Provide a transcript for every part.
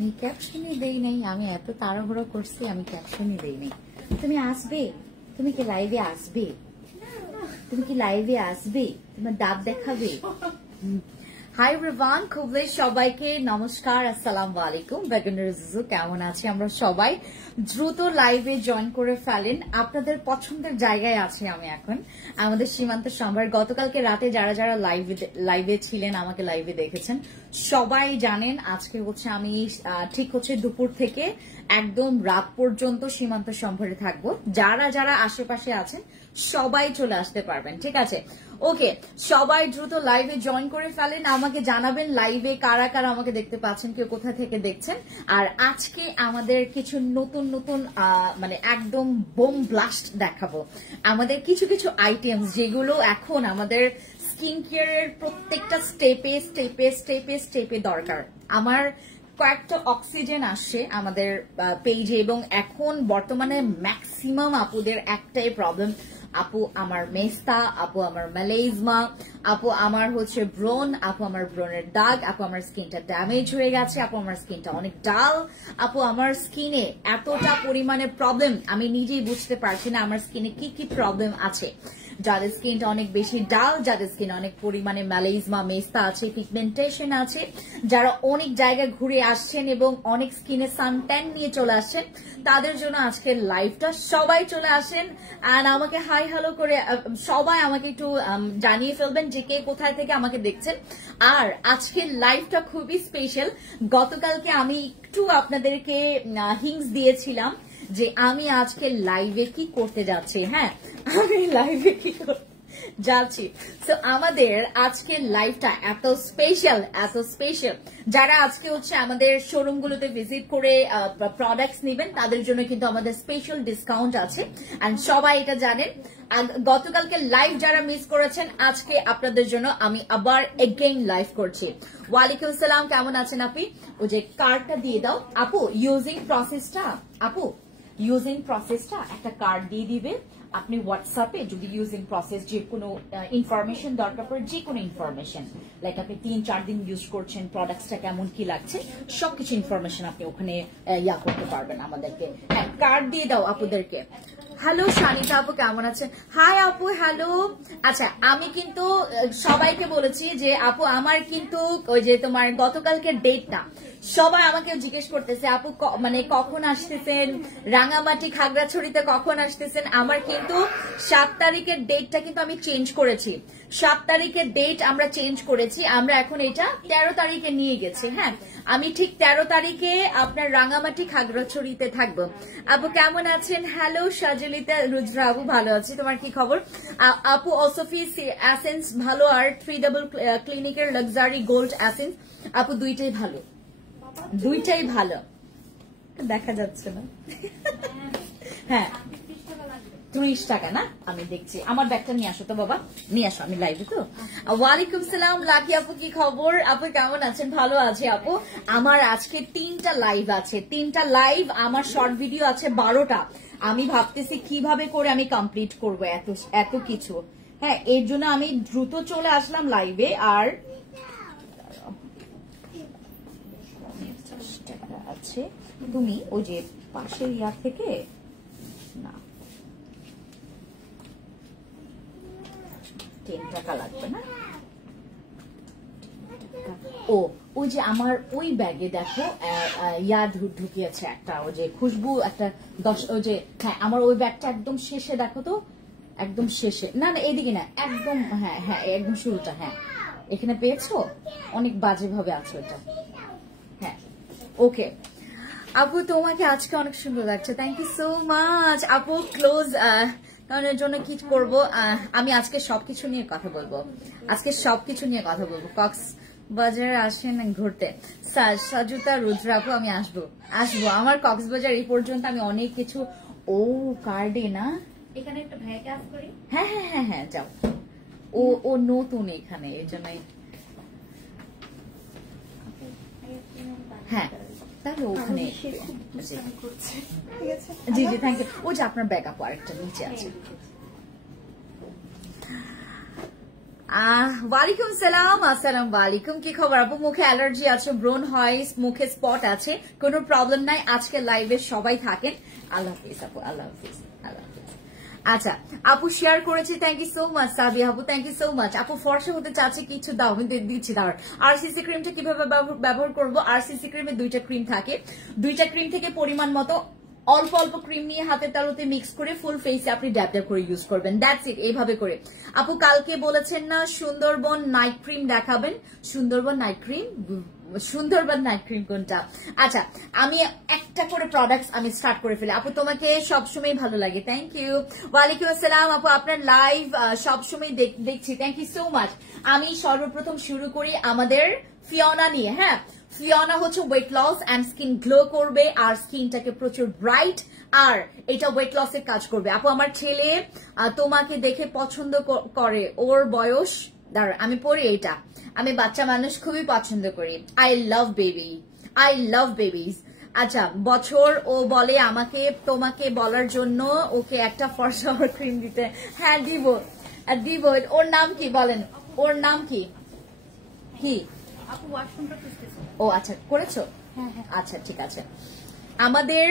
আমি ক্যাপশনই দেই নাই, আমি এত তাড়াহুড়ো করছি, আমি ক্যাপশনই দেই নাই। তুমি আসবে, তুমি কি লাইভে আসবে? তুমি কি লাইভে আসবে? তোমার দাঁত দেখাবে? হাই এভরিওয়ান, খুবই সবাইকে নমস্কার, আসসালামু আলাইকুম। বেগুনারজু কেমন আছে? আমরা সবাই দ্রুত লাইভে জয়েন করে ফেলেন। আপনাদের পছন্দের জায়গায় আছি আমি এখন, আমাদের সীমান্ত সম্ভার। গতকালকে রাতে যারা যারা লাইভে ছিলেন, আমাকে লাইভে দেখেছেন, সবাই জানেন আজকে হচ্ছে আমি ঠিক হচ্ছে দুপুর থেকে একদম রাত পর্যন্ত সীমান্ত সম্ভারে থাকবো। যারা যারা আশেপাশে আছেন সবাই চলে আসতে পারবেন, ঠিক আছে? ওকে, সবাই দ্রুত লাইভে জয়েন করে ফেলেন। আমাকে জানাবেন লাইভে কারা কারা আমাকে দেখতে পাচ্ছেন, কেউ কোথা থেকে দেখছেন। আর আজকে আমাদের কিছু নতুন নতুন মানে একদম বোম ব্লাস্ট দেখাবো। আমাদের কিছু কিছু আইটেমস যেগুলো এখন আমাদের স্কিন কেয়ারের প্রত্যেকটা স্টেপে স্টেপে স্টেপে স্টেপে দরকার। আমার কয়েকটা অক্সিজেন আসছে আমাদের পেজে, এবং এখন বর্তমানে ম্যাক্সিমাম আপুদের একটাই প্রবলেম, আপু আমার মেস্তা, আপু আমার ম্যালেজমা, আপু আমার হচ্ছে ব্রণ, আপু আমার ব্রণের দাগ, আপু আমার স্কিনটা ড্যামেজ হয়ে গেছে, আপু আমার স্কিনটা অনেক ডাল, আপু আমার স্কিনে এতটা পরিমাণে প্রবলেম আমি নিজেই বুঝতে পারছি না আমার স্কিনে কি কি প্রবলেম আছে। যাদের স্কিনটা অনেক বেশি ডাল, যাদের স্কিনে অনেক পরিমাণে ম্যালেজমা মেস্তা আছে, পিগমেন্টেশন আছে, যারা অনেক জায়গায় ঘুরে আসছেন এবং অনেক স্কিনে সানট্যান নিয়ে চলে আসছেন, তাদের জন্য আজকের লাইভটা। সবাই চলে আসেন আর আমাকে হাই হ্যালো করে সবাই আমাকে একটু জানিয়ে ফেলবেন যে কে কোথায় থেকে আমাকে দেখছেন। আর আজকের লাইভটা খুবই স্পেশাল। গতকালকে আমি একটু আপনাদেরকে হিংস দিয়েছিলাম যে আমি আজকে লাইভে কি করতে যাচ্ছি। হ্যাঁ, আমি লাইভে কি যাচ্ছি। তো আমাদের আজকের লাইভটা এত স্পেশাল, এত স্পেশাল। যারা আজকে হচ্ছে আমাদের শোরুমগুলোতে ভিজিট করে প্রোডাক্টস নেবেন, তাদের জন্য কিন্তু আমাদের স্পেশাল ডিসকাউন্ট আছে। এন্ড সবাই এটা জানেন। গতকালকে লাইভ যারা মিস করেছেন, আজকে আপনাদের জন্য আমি আবার এগেইন লাইভ করছি। ওয়ালাইকুম সালাম, কেমন আছেন আপনি? ওই যে কার্ডটা দিয়ে দাও আপু, ইউজিং প্রসেসটা, আপু ইউজিং প্রসেসটা একটা কার্ড দিয়ে দিবে। আপনি হোয়াটসঅ্যাপে যদি ইউজিং প্রসেস যে কোনো ইনফরমেশন দরকার পড়ে, যে কোনো ইনফরমেশন, লাইক আপনি 3-4 দিন ইউজ করছেন, প্রোডাক্টসটা কেমন কি লাগছে, সবকিছু ইনফরমেশন আপনি ওখানে করতে পারবেন আমাদেরকে। হ্যাঁ, কার্ড দিয়ে দাও আপুদেরকে। হ্যালো শানিতা আপু, কেমন আছেন? হাই আপু, হ্যালো। আচ্ছা, আমি কিন্তু সবাইকে বলেছি যে আপু আমার কিন্তু ওই যে তোমার গতকালকে ডেটটা সবাই আমাকে জিজ্ঞেস করতেছে, আপু মানে কখন আসতেছেন, রাঙামাটি খাগড়াছড়িতে কখন আসতেছেন। আমার কিন্তু 7 তারিখের ডেটটা কিন্তু আমি চেঞ্জ করেছি। 7 তারিখের ডেট আমরা চেঞ্জ করেছি, আমরা এখন এটা 13 তারিখে নিয়ে গেছি। হ্যাঁ, আমি ঠিক 13 তারিখে আপনার রাঙামাটি খাগড়াছড়িতে থাকবো। আপু কেমন আছেন? হ্যালো সাজলিতা রুদ্রা আপু, ভালো আছি, তোমার কি খবর? আপু অসফি অ্যাসেন্স ভালো, আর 3 ক্লিনিকের লাক্সারি গোল্ড অ্যাসেন্স আপু দুইটাই ভালো, দুইটাই ভালো। দেখা যাচ্ছে না? হ্যাঁ 30 টাকা না? আমি দেখছি, আমার ব্যাগটা নিয়ে আসো তো বাবা, নিয়ে আসো, আমি লাইভে তো। ওয়ালাইকুম সালাম লাকি আপু, কি খবর? আপু কেমন আছেন? ভালো আছে আপু। আমার আজকে 3টা লাইভ আছে, 3টা লাইভ, আমার শর্ট ভিডিও আছে 12টা। আমি ভাবতেছি কিভাবে করে আমি কমপ্লিট করব এত কিছু। হ্যাঁ, এর জন্য আমি দ্রুত চলে আসলাম লাইভে। আর আছে, তুমি ওই যে পাশের ইয়ার থেকে না, 10 টাকা লাগবে না? ও ওই যে আমার ওই ব্যাগে দেখো ঢুকিয়েছে একটা, ওই যে খুশবু একটা 10, ওই যে হ্যাঁ আমার ওই ব্যাগটা একদম শেষে দেখো তো, একদম শেষে, না না এদিকে না, একদম হ্যাঁ হ্যাঁ একদম শুরুটা। হ্যাঁ এখানে পেয়েছো, অনেক বাজে ভাবে আছে ওটা। হ্যাঁ ওকে আপু, তোমাকে আজকে অনেক সুন্দর লাগছে, থ্যাংক ইউ সো মাচ আপু। ক্লোজ কারণের জন্য কি করব, আমি আজকে সবকিছু নিয়ে কথা বলবো, আজকে সবকিছু নিয়ে কথা বলবো। কক্সবাজার আসেন ঘুরতে? সাজুতা রুদ্রা আপু, আমি আসবো। আমার কক্সবাজার এই পর্যন্ত আমি অনেক কিছু। ও কার্ডে না, এখানে একটা ভাইয়া কাজ করি। হ্যাঁ হ্যাঁ হ্যাঁ হ্যাঁ যাও, ও নতুন এখানে, এই জন্যই। হ্যাঁ তাহলে ওখানে জি জি থ্যাংক ইউ। ওই যে আপনার ব্যাগ আপু আরেকটা নিচে আছে। ওয়ালাইকুম সালাম, আসসালাম আলাইকুম। কি খবর আপু? মুখে অ্যালার্জি আছে, ব্রোন হয়, মুখে স্পট আছে, কোনো প্রবলেম নাই। আজকে লাইভে সবাই থাকেন। আল্লাহ হাফিজ আপু, আল্লাহ হাফিজ, আল্লাহ হাফিজ। আচ্ছা আপু শেয়ার করেছি, thank you so much. Sabia আপু থ্যাংক ইউ সো মাচ। আপু ফর্সা হতে চাচ্ছে, কিছু দাও, আমি দিচ্ছি। দাও। আরসিসি ক্রিমটা কিভাবে ব্যবহার করবো? আরসিসি ক্রিমে 2টা ক্রিম থাকে, 2টা ক্রিম থেকে পরিমাণ মতো অল্প অল্প ক্রিম নিয়ে হাতের তালুতে মিক্স করে ফুল ফেসে আপনি ড্যাব ড্যাব করে ইউজ করবেন। দ্যাটস ইট, এইভাবে করে। আপু কালকে বলেছেন না সুন্দরবন নাইট ক্রিম দেখাবেন, Sundarban night cream, Sundarban night cream কোনটা? আচ্ছা আমি একটা করে প্রোডাক্টস আমি স্টার্ট করে ফেলি। আপু তোমাকে সবসময় ভালো লাগে, থ্যাংক ইউ। ওয়ালাইকুম আসসালাম আপু, আপনার লাইভ সবসময় দেখছি, থ্যাংক ইউ সো মাচ। আমি সর্বপ্রথম শুরু করি আমাদের ফিওনা নিয়ে। হ্যাঁ, ফিওনা হচ্ছে weight loss and skin glow করবে আর স্কিনটাকে প্রচুর ব্রাইট, আর এটা ওয়েট লসের কাজ করবে। আপু আমার ছেলে তোমাকে দেখে পছন্দ করে, ওর বয়স, দাঁড়া আমি পড়ি এটা, আমি বাচ্চা মানুষ খুবই পছন্দ করি। I love baby, I love babies. আচ্ছা বছর ও বলে আমাকে তোমাকে বলার জন্য ওকে একটা ফর্সা ক্রিম দিতে। হ্যাঁ দিব, দিব। ওর নাম কি বলেন, ওর নাম কি? কি আপু ওয়াশরুমটা খুঁজতেছি। ও আচ্ছা করেছো? হ্যাঁ হ্যাঁ। আচ্ছা ঠিক আছে। আমাদের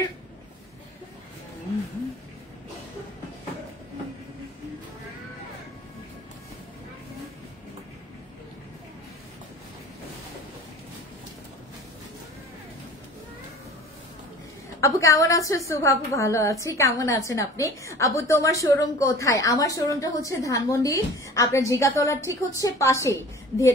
আপু কেমন আছো? শুভা আপু ভালো আছি, কেমন আছেন আপনি? আপু তোমার শোরুম কোথায়? আমার শোরুমটা হচ্ছে ধানমন্ডি, আপনার জিগাতলার ঠিক হচ্ছে পাশে,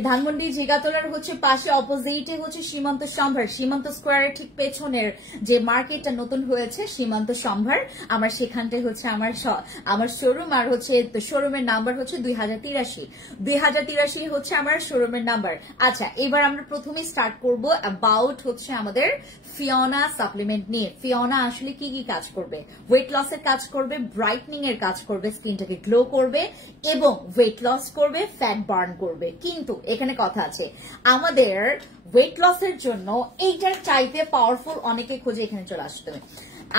ধানমন্ডি জিগাতলার হচ্ছে পাশে, অপোজিটে হচ্ছে সীমান্ত সম্ভার, সীমান্ত স্কোয়ারের ঠিক পেছনের যে মার্কেটটা নতুন হয়েছে সীমান্ত সম্ভার, আমার সেখানটায় হচ্ছে আমার শোরুম। আর হচ্ছে শোরুমের নাম্বার হচ্ছে 2083 হচ্ছে আমার শোরুমের নাম্বার। আচ্ছা এবার আমরা প্রথমে স্টার্ট করব অ্যাবাউট হচ্ছে আমাদের ফিওনা সাপ্লিমেন্ট নিয়ে। ফিওনা আসলে কি কি কাজ করবে? ওয়েট লসের কাজ করবে, ব্রাইটনিং এর কাজ করবে, স্কিনটাকে গ্লো করবে এবং ওয়েট লস করবে, ফ্যাট বার্ন করবে। কিন্তু এখানে কথা আছে, আমাদের ওয়েট লসের জন্য এইটার চাইতে পাওয়ারফুল অনেকে খোঁজে, এখানে চলে আসতে হবে।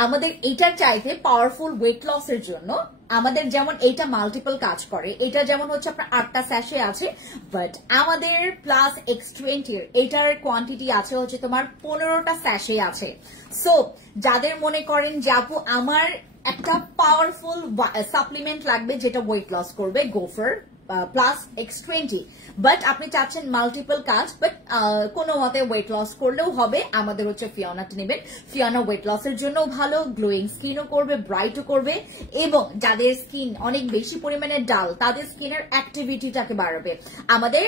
আমাদের এইটার চাইতে পাওয়ারফুল ওয়েট লসের জন্য আমাদের যেমন এইটা মাল্টিপল কাজ করে, এটা যেমন হচ্ছে আপনার 8টা স্যাশে আছে, বাট আমাদের প্লাস X20 এটার কোয়ান্টিটি আছে হচ্ছে তোমার 15টা স্যাশে আছে। সো যাদের মনে করেন যে আপু আমার একটা পাওয়ারফুল সাপ্লিমেন্ট লাগবে যেটা ওয়েট লস করবে, গোফার প্লাস X20, বাট আপনি চাচ্ছেন মাল্টিপল কাজ, বাট কোনো মতে ওয়েট লস করলেও হবে, আমাদের হচ্ছে ফিওনাটা নেবেন। ফিওনা ওয়েট লসের জন্য ভালো, গ্লোয়িং স্কিনও করবে, ব্রাইটও করবে, এবং যাদের স্কিন অনেক বেশি পরিমাণে ডাল তাদের স্কিনের অ্যাক্টিভিটিটাকে বাড়াবে আমাদের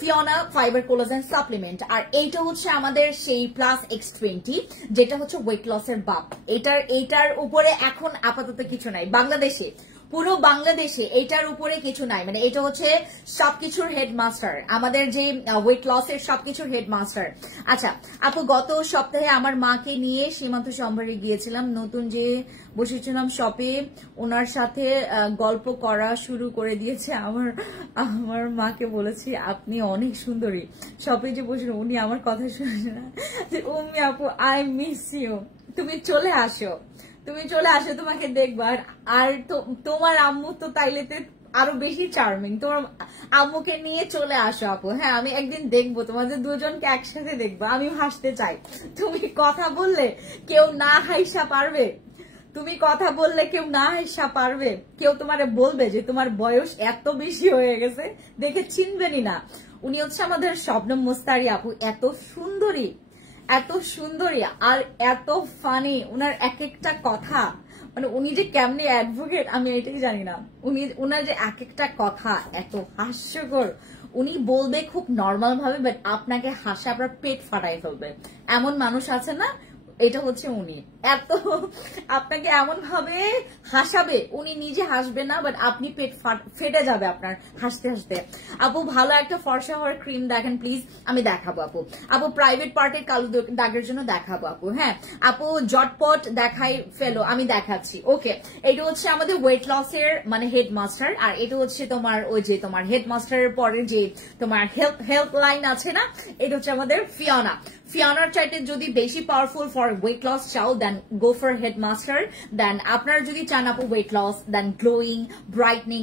ফিওনা ফাইবার কোলাজেন সাপ্লিমেন্ট। আর এইটা হচ্ছে আমাদের সেই প্লাস X20 যেটা হচ্ছে ওয়েট লসের বাপ। এটার উপরে এখন আপাতত কিছু নাই বাংলাদেশে, পুরো বাংলাদেশে এটার উপরে কিছু নাই, মানে এটা হচ্ছে সবকিছুর হেডমাস্টার, আমাদের যে ওয়েট লসের সবকিছুর হেডমাস্টার। আচ্ছা আপু গত সপ্তাহে আমার মাকে নিয়ে সীমান্ত সম্ভারে গিয়েছিলাম, নতুন যে বসেছিলাম শপে, ওনার সাথে গল্প করা শুরু করে দিয়েছে। আমার মাকে বলেছি আপনি অনেক সুন্দরী, শপে যে বসে উনি আমার কথা শুনে না, উম্মি আপু আই মিস ইউ, তুমি চলে আসো, তুমি চলে আসো, তোমাকে দেখবার। আর তোমার আম্মু তো তাইলেতে আরো বেশি চার্মিং, তোমার আম্মুকে নিয়ে চলে আসো আপু। হ্যাঁ আমি একদিন দেখবো তোমাদের দুজনকে একসাথে দেখবো, আমি হাসতে চাই। তুমি কথা বললে কেউ না হাসা পারবে, তুমি কথা বললে কেউ না হাসা পারবে, কেউ তোমারে বলবে যে তোমার বয়স এত বেশি হয়ে গেছে, দেখে চিনবেনই না। উনি হচ্ছে আমাদের শবনম মুস্তারি আপু, এত সুন্দরী, এত সুন্দরী আর এত ফানি, উনার এক একটা কথা, মানে উনি যে কেমনি অ্যাডভোকেট আমি এটাই জানি না, উনার যে এক একটা কথা এত হাস্যকর, উনি বলবে খুব নর্মাল ভাবে, বাট আপনাকে হাসা আপনার পেট ফাটাই ফেলবে, এমন মানুষ আছে না, এটা হচ্ছে উনি। এত আপনাকে এমন ভাবে হাসাবে, উনি নিজে হাসবে না, বাট আপনি পেট ফেটে যাবে আপনার হাসতে হাসতে। আপু ভালো একটা ফর্সা হওয়ার ক্রিম দেখেন প্লিজ, আমি দেখাবো আপু। আপু প্রাইভেট পার্টের কালো দাগের জন্য দেখাবো আপু। হ্যাঁ আপু জটপট দেখাই ফেলো, আমি দেখাচ্ছি। ওকে এটা হচ্ছে আমাদের ওয়েট লসের মানে হেডমাস্টার, আর এটা হচ্ছে তোমার ওই যে তোমার হেডমাস্টারের পরে যে তোমার হেল্প লাইন আছে না, এটা হচ্ছে আমাদের ফিওনা। ফিওনার চাইতে যদি বেশি পাওয়ারফুল ফর ওয়েট লস চাও দেন গো ফর হেডমাস্টার। দেন আপনারা যদি চান আপু weight loss then glowing brightening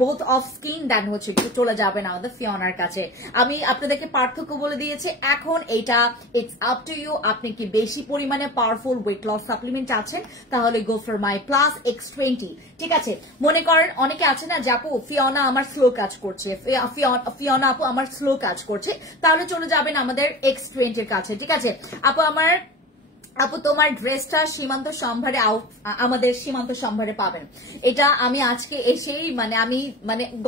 both of skin then হচ্ছে চলে যাবেন আমাদের ফিওনার কাছে। আমি আপনাদেরকে পার্থক্য বলে দিয়েছি। এখন এটা ইটস আপ টু ইউ, আপনি কি বেশি পরিমাণে পাওয়ারফুল ওয়েট লস সাপ্লিমেন্ট আছেন তাহলে go for my plus X20। ঠিক আছে, মনে করেন অনেকে আছে না যে আপু ফিওনা আমার স্লো কাজ করছে, ফিওনা আপু আমার স্লো কাজ করছে, তাহলে চলে যাবেন আমাদের X20 এর কাছে। ঠিক আছে আপু তোমার ড্রেসটা সীমান্ত সম্ভারে আমাদের সীমান্ত সম্ভারে পাবেন। এটা আমি আজকে এসেই আমি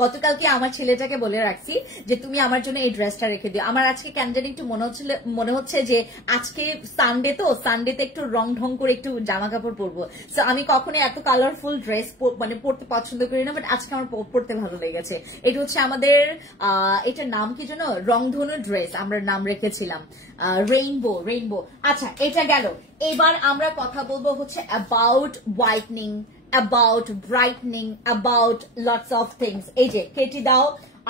গতকালকে আমার ছেলেটাকে বলে রাখছি যে তুমি আমার জন্য এই ড্রেসটা রেখে দিও। আমার আজকে কেন জানি একটু মনে হচ্ছে যে আজকে সানডেতে একটু রং ঢং করে একটু জামা কাপড় পরবো। সো আমি কখনো এত কালারফুল ড্রেস পরতে পছন্দ করি না, বাট আজকে আমার পরতে ভালো লেগেছে। এটা হচ্ছে আমাদের এটার নাম কি যেন, রংধনু ড্রেস আমরা নাম রেখেছিলাম, রেইনবো। আচ্ছা এটা গেল। এবার আমরা কথা বলবো হচ্ছে about whitening, about brightening, about lots of things. এই যে কেটি দাও,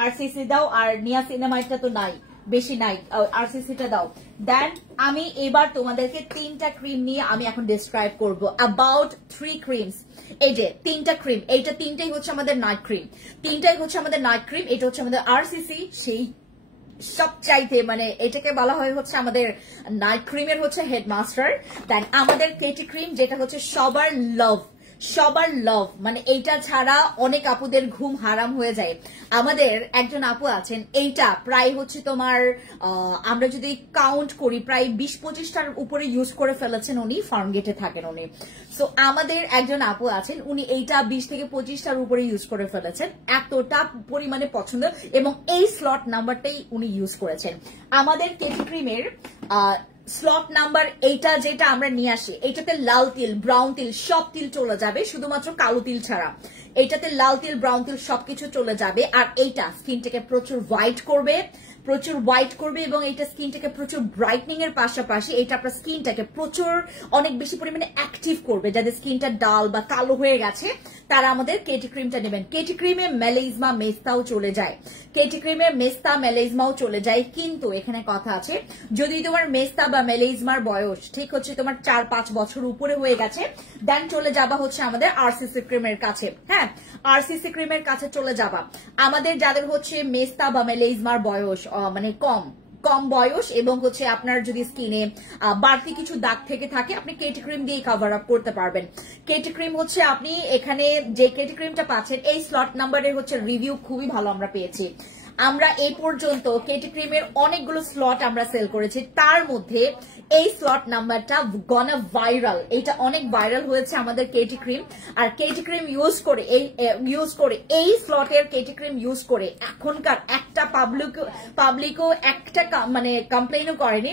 RCC দাও, আর নিয়াসিনামাইডটা তো নাই, বেশি নাই, RCCটা দাও। দেন আমি এবার তোমাদেরকে 3টা ক্রিম নিয়ে আমি এখন ডিসক্রাইব করব অ্যাবাউট 3 ক্রিমস। এই যে 3টা ক্রিম, এইটা 3টাই হচ্ছে আমাদের নাইট ক্রিম, এটা হচ্ছে আমাদের RCC, সেই সবচাইতে এটাকে বলা হয় হচ্ছে আমাদের নাইট ক্রিমের হচ্ছে হেডমাস্টার। দেন আমাদের কেটি ক্রিম যেটা হচ্ছে সবার লাভ, এইটা ছাড়া অনেক আপুদের ঘুম হারাম হয়ে যায়। আমাদের একজন আপু আছেন, এইটা প্রায় হচ্ছে তোমার আমরা যদি কাউন্ট করি প্রায় 20-25টার উপরে ইউজ করে ফেলেছেন উনি, ফার্মগেটে থাকেন উনি। সো আমাদের একজন আপু আছেন, উনি এইটা 20 থেকে 25টার উপরে ইউজ করে ফেলেছেন, এতটা পরিমাণে পছন্দ, এবং এই স্লট নাম্বারটাই উনি ইউজ করেছেন। আমাদের কেটি ক্রিমের স্লট নাম্বার এইটা যেটা আমরা নিয়ে আসি, এইটাতে লাল তিল, ব্রাউন তিল, সব তিল চলে যাবে, শুধুমাত্র কালো তিল ছাড়া। এইটাতে লাল তিল, ব্রাউন তিল সবকিছু চলে যাবে। আর এইটা স্কিনটাকে প্রচুর হোয়াইট করবে এবং এইটা স্কিনটাকে প্রচুর ব্রাইটনিং এর পাশাপাশি এটা আপনার স্কিনটাকে প্রচুর অনেক বেশি পরিমাণে অ্যাক্টিভ করবে। যাদের স্কিনটা ডাল বা কালো হয়ে গেছে তারা আমাদের কেটি ক্রিমটা নেবেন। কেটি ক্রিমে মেলাইজমা মেস্তাও চলে যায়, কিন্তু এখানে কথা আছে, যদি তোমার মেস্তা বা মেলাইজমার বয়স ঠিক হচ্ছে তোমার 4-5 বছর উপরে হয়ে গেছে, দেন চলে যাবা হচ্ছে আমাদের RCC ক্রিমের কাছে। হ্যাঁ, RCC ক্রিমের কাছে চলে যাবা। আমাদের যাদের হচ্ছে মেস্তা বা মেলাইজমার বয়স কম বয়স এবং হচ্ছে আপনার যদি স্কিনে বাড়তি কিছু দাগ থেকে থাকে, আপনি কেটি ক্রিম দিয়ে কভার আপ করতে পারবেন। কেটি ক্রিম হচ্ছে আপনি এখানে যে কেটি ক্রিমটা পাচ্ছেন, এই স্লট নাম্বারের হচ্ছে রিভিউ খুবই ভালো আমরা পেয়েছি। আমরা এই পর্যন্ত কেটি ক্রিমের অনেকগুলো স্লট আমরা সেল করেছি, তার মধ্যে এই স্লট নাম্বারটা গনা ভাইরাল, এটা অনেক ভাইরাল হয়েছে আমাদের কেটি ক্রিম। আর কেটি ক্রিম ইউজ করে এই স্লটের কেটি ক্রিম ইউজ করে এখনকার একটা পাবলিকও একটা কমপ্লেনও করেনি।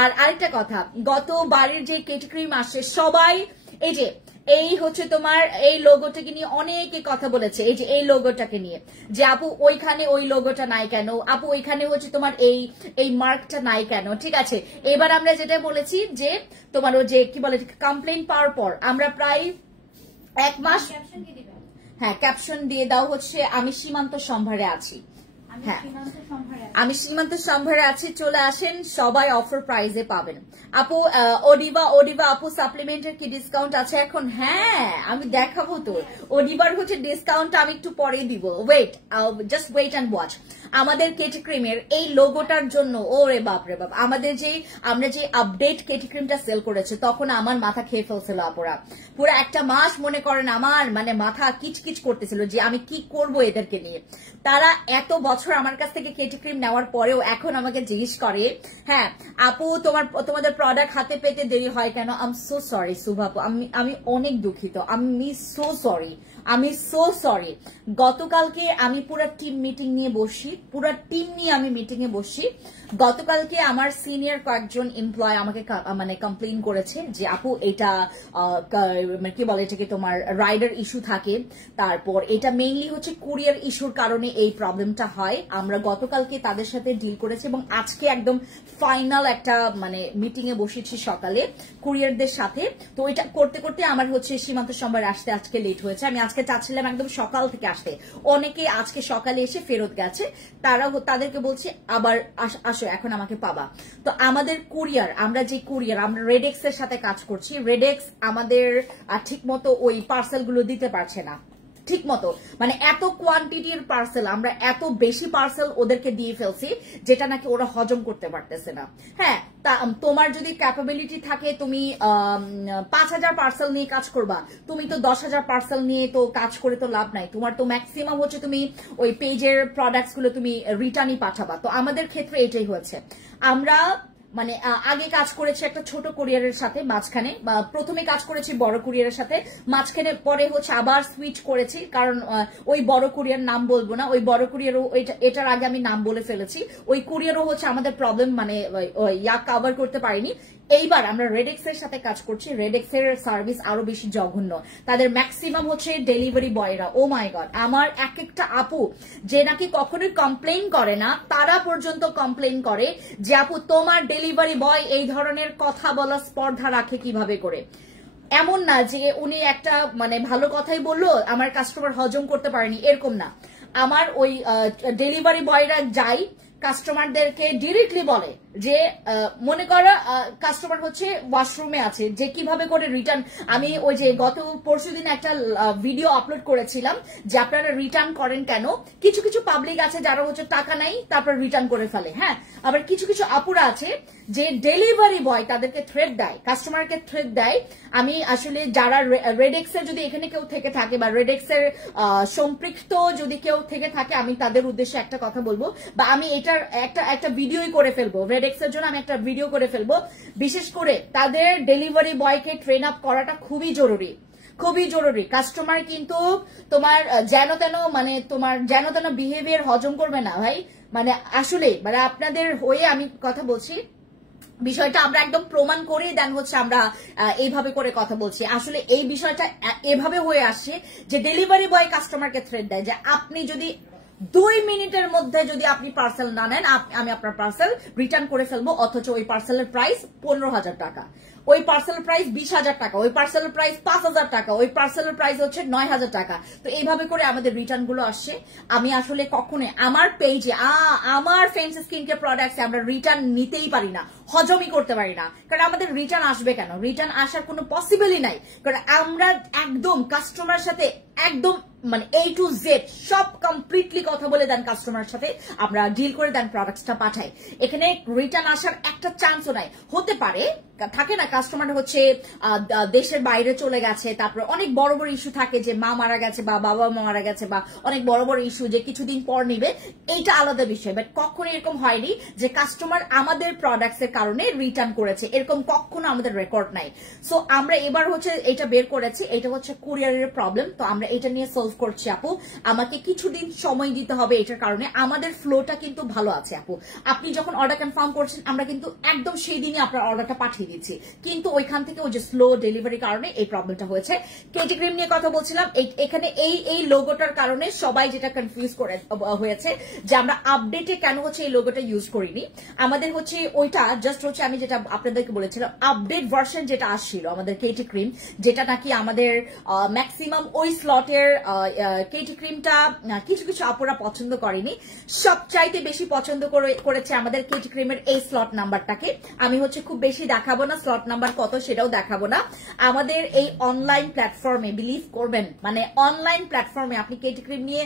আর আরেকটা কথা, গতবারের যে কেটি ক্রিম আসে সবাই এই হচ্ছে তোমার এই লোগোটাকে নিয়ে অনেকে কথা বলেছে, এই যে এই লোগোটাকে নিয়ে যে আপু ওইখানে ওই লোগোটা নাই কেন, আপু ওইখানে হচ্ছে তোমার এই মার্কটা নাই কেন। ঠিক আছে, এবার আমরা যেটা বলেছি যে তোমার ও যে কি বলে কমপ্লেন পাওয়ার পর আমরা প্রায় 1 মাস, হ্যাঁ ক্যাপশন দিয়ে দাও হচ্ছে আমি সীমান্ত সম্ভারে আছি। হ্যাঁ আমি সীমান্ত সম্ভারে আছি, চলে আসেন, সবাই অফার প্রাইজে পাবেন। আপু ওডিবা আপু সাপ্লিমেন্টের কি ডিসকাউন্ট আছে এখন? হ্যাঁ আমি দেখাবো তো, ওডিবার হচ্ছে ডিসকাউন্ট আমি একটু পরে দিব, জাস্ট ওয়েট অ্যান্ড ওয়াচ। আমাদের কেটি ক্রিমের এই লোগোটার জন্য ওরে বাপ রে বাপ, আমরা যে আপডেট কেটি ক্রিমটা সেল করেছে তখন আমার মাথা খেয়ে ফেলছিল আপুরা। পুরো একটা মাস মনে করেন আমার মাথা কিচকিচ করতেছিল যে আমি কি করব এদেরকে নিয়ে। তারা এত বছর আমার কাছ থেকে কেটি ক্রিম নেওয়ার পরেও এখন আমাকে জিজ্ঞেস করে, হ্যাঁ আপু তোমাদের প্রোডাক্ট হাতে পেতে দেরি হয় কেন? আই এম সো সরি শুভাপু, আমি অনেক দুঃখিত, আমি সো সরি। গতকালকে আমি পুরো টিম নিয়ে আমি মিটিং এ বসি। গতকালকে আমার সিনিয়র কয়েকজন এমপ্লয় আমাকে কমপ্লেইন করেছে যে আপু এটা কি বলে এটাকে তোমার রাইডার ইস্যু থাকে, তারপর এটা মেইনলি হচ্ছে কুরিয়ার ইস্যুর কারণে এই প্রবলেমটা হয়। আমরা গতকালকে তাদের সাথে ডিল করেছি এবং আজকে একদম ফাইনাল একটা মিটিং এ বসেছি সকালে কুরিয়ারদের সাথে। তো এটা করতে করতে আমার হচ্ছে সীমান্ত সম্ভারে আসতে আজকে লেট হয়েছে। আমি আজকে আজকে চাচ্ছিলাম একদম সকাল থেকে আসতে, অনেকে আজকে সকালে এসে ফেরত গেছে, তাদেরকে বলছি আবার আসো এখন আমাকে পাবা। তো আমাদের কুরিয়ার, আমরা যে কুরিয়ার, আমরা রেডেক্স এর সাথে কাজ করছি, রেডেক্স আমাদের ঠিক মতো ওই পার্সেল গুলো দিতে পারছে না ঠিক মতো, মানে এত কোয়ান্টিটির পার্সেল, আমরা এত বেশি পার্সেল ওদেরকে দিয়ে ফেলছি যেটা নাকি ওরা হজম করতে পারতেছে না। হ্যাঁ, তোমার যদি ক্যাপাবিলিটি থাকে তুমি 5,000 পার্সেল নিয়ে কাজ করবা, তুমি তো 10,000 পার্সেল নিয়ে তো কাজ করে তো লাভ নাই, তোমার তো ম্যাক্সিমাম হচ্ছে তুমি ওই পেজের প্রোডাক্টস গুলো তুমি রিটার্নই পাঠাবা। তো আমাদের ক্ষেত্রে এটাই হয়েছে, আমরা মানে আগে কাজ করেছি একটা ছোট কুরিয়ারের সাথে, মাঝখানে প্রথমে কাজ করেছি বড় কুরিয়ারের সাথে, মাঝখানে পরে হচ্ছে আবার সুইচ করেছি, কারণ ওই বড় কুরিয়ার নাম বলবো না, ওই বড় কুরিয়ারও এটার আগে আমি নাম বলে ফেলেছি, ওই কুরিয়ারও হচ্ছে আমাদের প্রবলেম মানে ইয়া কভার করতে পারিনি। এইবার আমরা রেডেক্স এর সাথে কাজ করছি, রেডেক্স এর সার্ভিস আরো বেশি জঘন্য, তাদের ম্যাক্সিমাম হচ্ছে ডেলিভারি বয়রা, ও মাই গড, আমার এক একটা আপু যে নাকি কখনোই কমপ্লেইন করে না, তারা পর্যন্ত কমপ্লেইন করে যে আপু তোমার ডেলিভারি বয় এই ধরনের কথা বলা স্পর্ধা রাখে কিভাবে করে। এমন না যে উনি একটা মানে ভালো কথাই বললো আমার কাস্টমার হজম করতে পারেনি, এরকম না, আমার ওই ডেলিভারি বয়রা যাই কাস্টমারদেরকে ডিরেক্টলি বলে যে মনে করো কাস্টমার হচ্ছে ওয়াশরুমে আছে, যে কিভাবে করে রিটার্ন, আমি ওই যে গত পরশুদিন একটা ভিডিও আপলোড করেছিলাম যে আপনারা রিটার্ন করেন কেন, কিছু কিছু পাবলিক আছে যারা হচ্ছে টাকা নাই তারপর রিটার্ন করে ফেলে, হ্যাঁ, আবার কিছু কিছু আপুরা আছে যে ডেলিভারি বয় তাদেরকে থ্রেট দেয়, কাস্টমারকে থ্রেট দেয়। আমি আসলে যারা রেডেক্সের যদি এখানে কেউ থেকে থাকে বা রেডেক্সের সম্পৃক্ত যদি কেউ থেকে থাকে, আমি তাদের উদ্দেশ্যে একটা কথা বলবো, বা আমি এটার একটা ভিডিওই করে ফেলবো, রেডেক্সের জন্য আমি একটা ভিডিও করে ফেলবো। বিশেষ করে তাদের ডেলিভারি বয়কে ট্রেন আপ করাটা খুবই জরুরি, খুবই জরুরি। কাস্টমার কিন্তু তোমার যেন তেন মানে তোমার যেন তেন বিহেভিয়ার হজম করবে না ভাই, মানে আসলে মানে আপনাদের হয়ে আমি কথা বলছি, বিষয়টা আমরা একদম প্রমাণ করেই দেন হচ্ছে আমরা এইভাবে করে কথা বলছি। আসলে এই বিষয়টা এভাবে হয়ে আসছে যে ডেলিভারি বয় কাস্টমারকে থ্রেট দেয় যে আপনি যদি 2 মিনিটের মধ্যে যদি আপনি পার্সেল না নেন আমি আপনার পার্সেল রিটার্ন করে ফেলবো, অথচ ওই পার্সেলের প্রাইস 15,000 টাকা, ওই পার্সেলের প্রাইস 20,000 টাকা, ওই পার্সেলের প্রাইস 5,000 টাকা, ওই পার্সেলের প্রাইস হচ্ছে 9,000 টাকা। তো এইভাবে করে আমাদের রিটার্ন গুলো আসছে। আমি আসলে কখনোই আমার পেজে আমার ফেন্সি স্কিন কেয়ার প্রোডাক্টস আমরা রিটার্ন নিতেই পারি না, হজমই করতে পারি না, কারণ আমাদের রিটার্ন আসবে কেন, রিটার্ন আসার কোনো পসিবলই নাই, কারণ আমরা একদম কাস্টমার সাথে একদম মানে A to Z সব কমপ্লিটলি কথা বলে দেন কাস্টমার সাথে, আমরা ডিল করে দেন প্রোডাক্টসটা পাঠাই, এখানে রিটার্ন আসার একটা চান্সও নাই। হতে পারে থাকে না কাস্টমার হচ্ছে দেশের বাইরে চলে গেছে, তারপর অনেক বড় বড় ইস্যু থাকে যে মা মারা গেছে বা বাবা মা মারা গেছে বা অনেক বড় বড় ইস্যু যে কিছুদিন পর নিবে, এইটা আলাদা বিষয়, বাট কখনো এরকম হয়নি যে কাস্টমার আমাদের প্রোডাক্টস এর কারণে রিটার্ন করেছে, এরকম কখনো আমাদের রেকর্ড নাই। সো আমরা এবার হচ্ছে এটা বের করেছি, এটা হচ্ছে কুরিয়ারের প্রবলেম, তো আমরা এটা নিয়ে সলভ করছি আপু, আমাকে কিছুদিন সময় দিতে হবে, এটার কারণে আমাদের ফ্লোটা কিন্তু ভালো আছে আপু, আপনি যখন অর্ডার কনফার্ম করছেন আমরা কিন্তু একদম সেই দিনই আপনার অর্ডারটা পাঠিয়ে দিচ্ছি, কিন্তু ওইখান থেকে ওই যে স্লো ডেলিভারি কারণে এই প্রবলেমটা হয়েছে। কেটি ক্রিম নিয়ে কথা বলছিলাম, এখানে এই লোগোটার কারণে সবাই যেটা কনফিউজ করে হয়েছে যে আমরা আপডেটে কেন হচ্ছে এই লোগোটা ইউজ করিনি, আমাদের হচ্ছে ওইটা জাস্ট হচ্ছে আমি যেটা আপনাদেরকে বলেছিলাম আপডেট ভার্সন যেটা আসছিল আমাদের কেটি ক্রিম, যেটা নাকি আমাদের ম্যাক্সিমাম ওই স্লটের কেটি ক্রিমটা কিছু কিছু আপুরা পছন্দ করেনি, সবচাইতে বেশি পছন্দ করেছে আমাদের কেটি ক্রিমের এই স্লট নাম্বারটাকে। আমি হচ্ছে খুব বেশি দেখাবো না স্লট নাম্বার কত, সেটাও দেখাবো না। আমাদের এই অনলাইন প্ল্যাটফর্মে বিলিভ করবেন, মানে অনলাইন প্ল্যাটফর্মে আপনি কেটি ক্রিম নিয়ে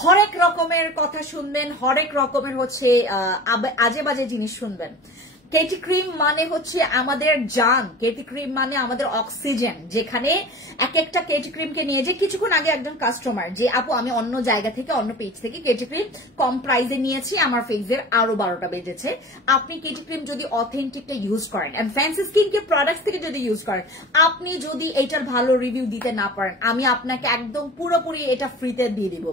হরেক রকমের কথা শুনবেন, হরেক রকমের হচ্ছে আজে বাজে জিনিস শুনবেন। কেটি ক্রিম মানে হচ্ছে আমাদের জান, কেটি ক্রিম মানে আমাদের অক্সিজেন, যেখানে এক একটা কেটি ক্রিমকে নিয়ে যে কিছুক্ষণ আগে একজন কাস্টমার যে আপু আমি অন্য জায়গা থেকে অন্য পেজ থেকে কেটি ক্রিম কম প্রাইসে নিয়েছি, আমার ফেসের আরো 12টা বেজেছে। আপনি কেটি ক্রিম যদি অথেন্টিকটা ইউজ করেন and fancy skin care products থেকে যদি ইউজ করেন, আপনি যদি এটার ভালো রিভিউ দিতে না পারেন, আমি আপনাকে একদম পুরোপুরি এটা ফ্রিতে দিয়ে দিব।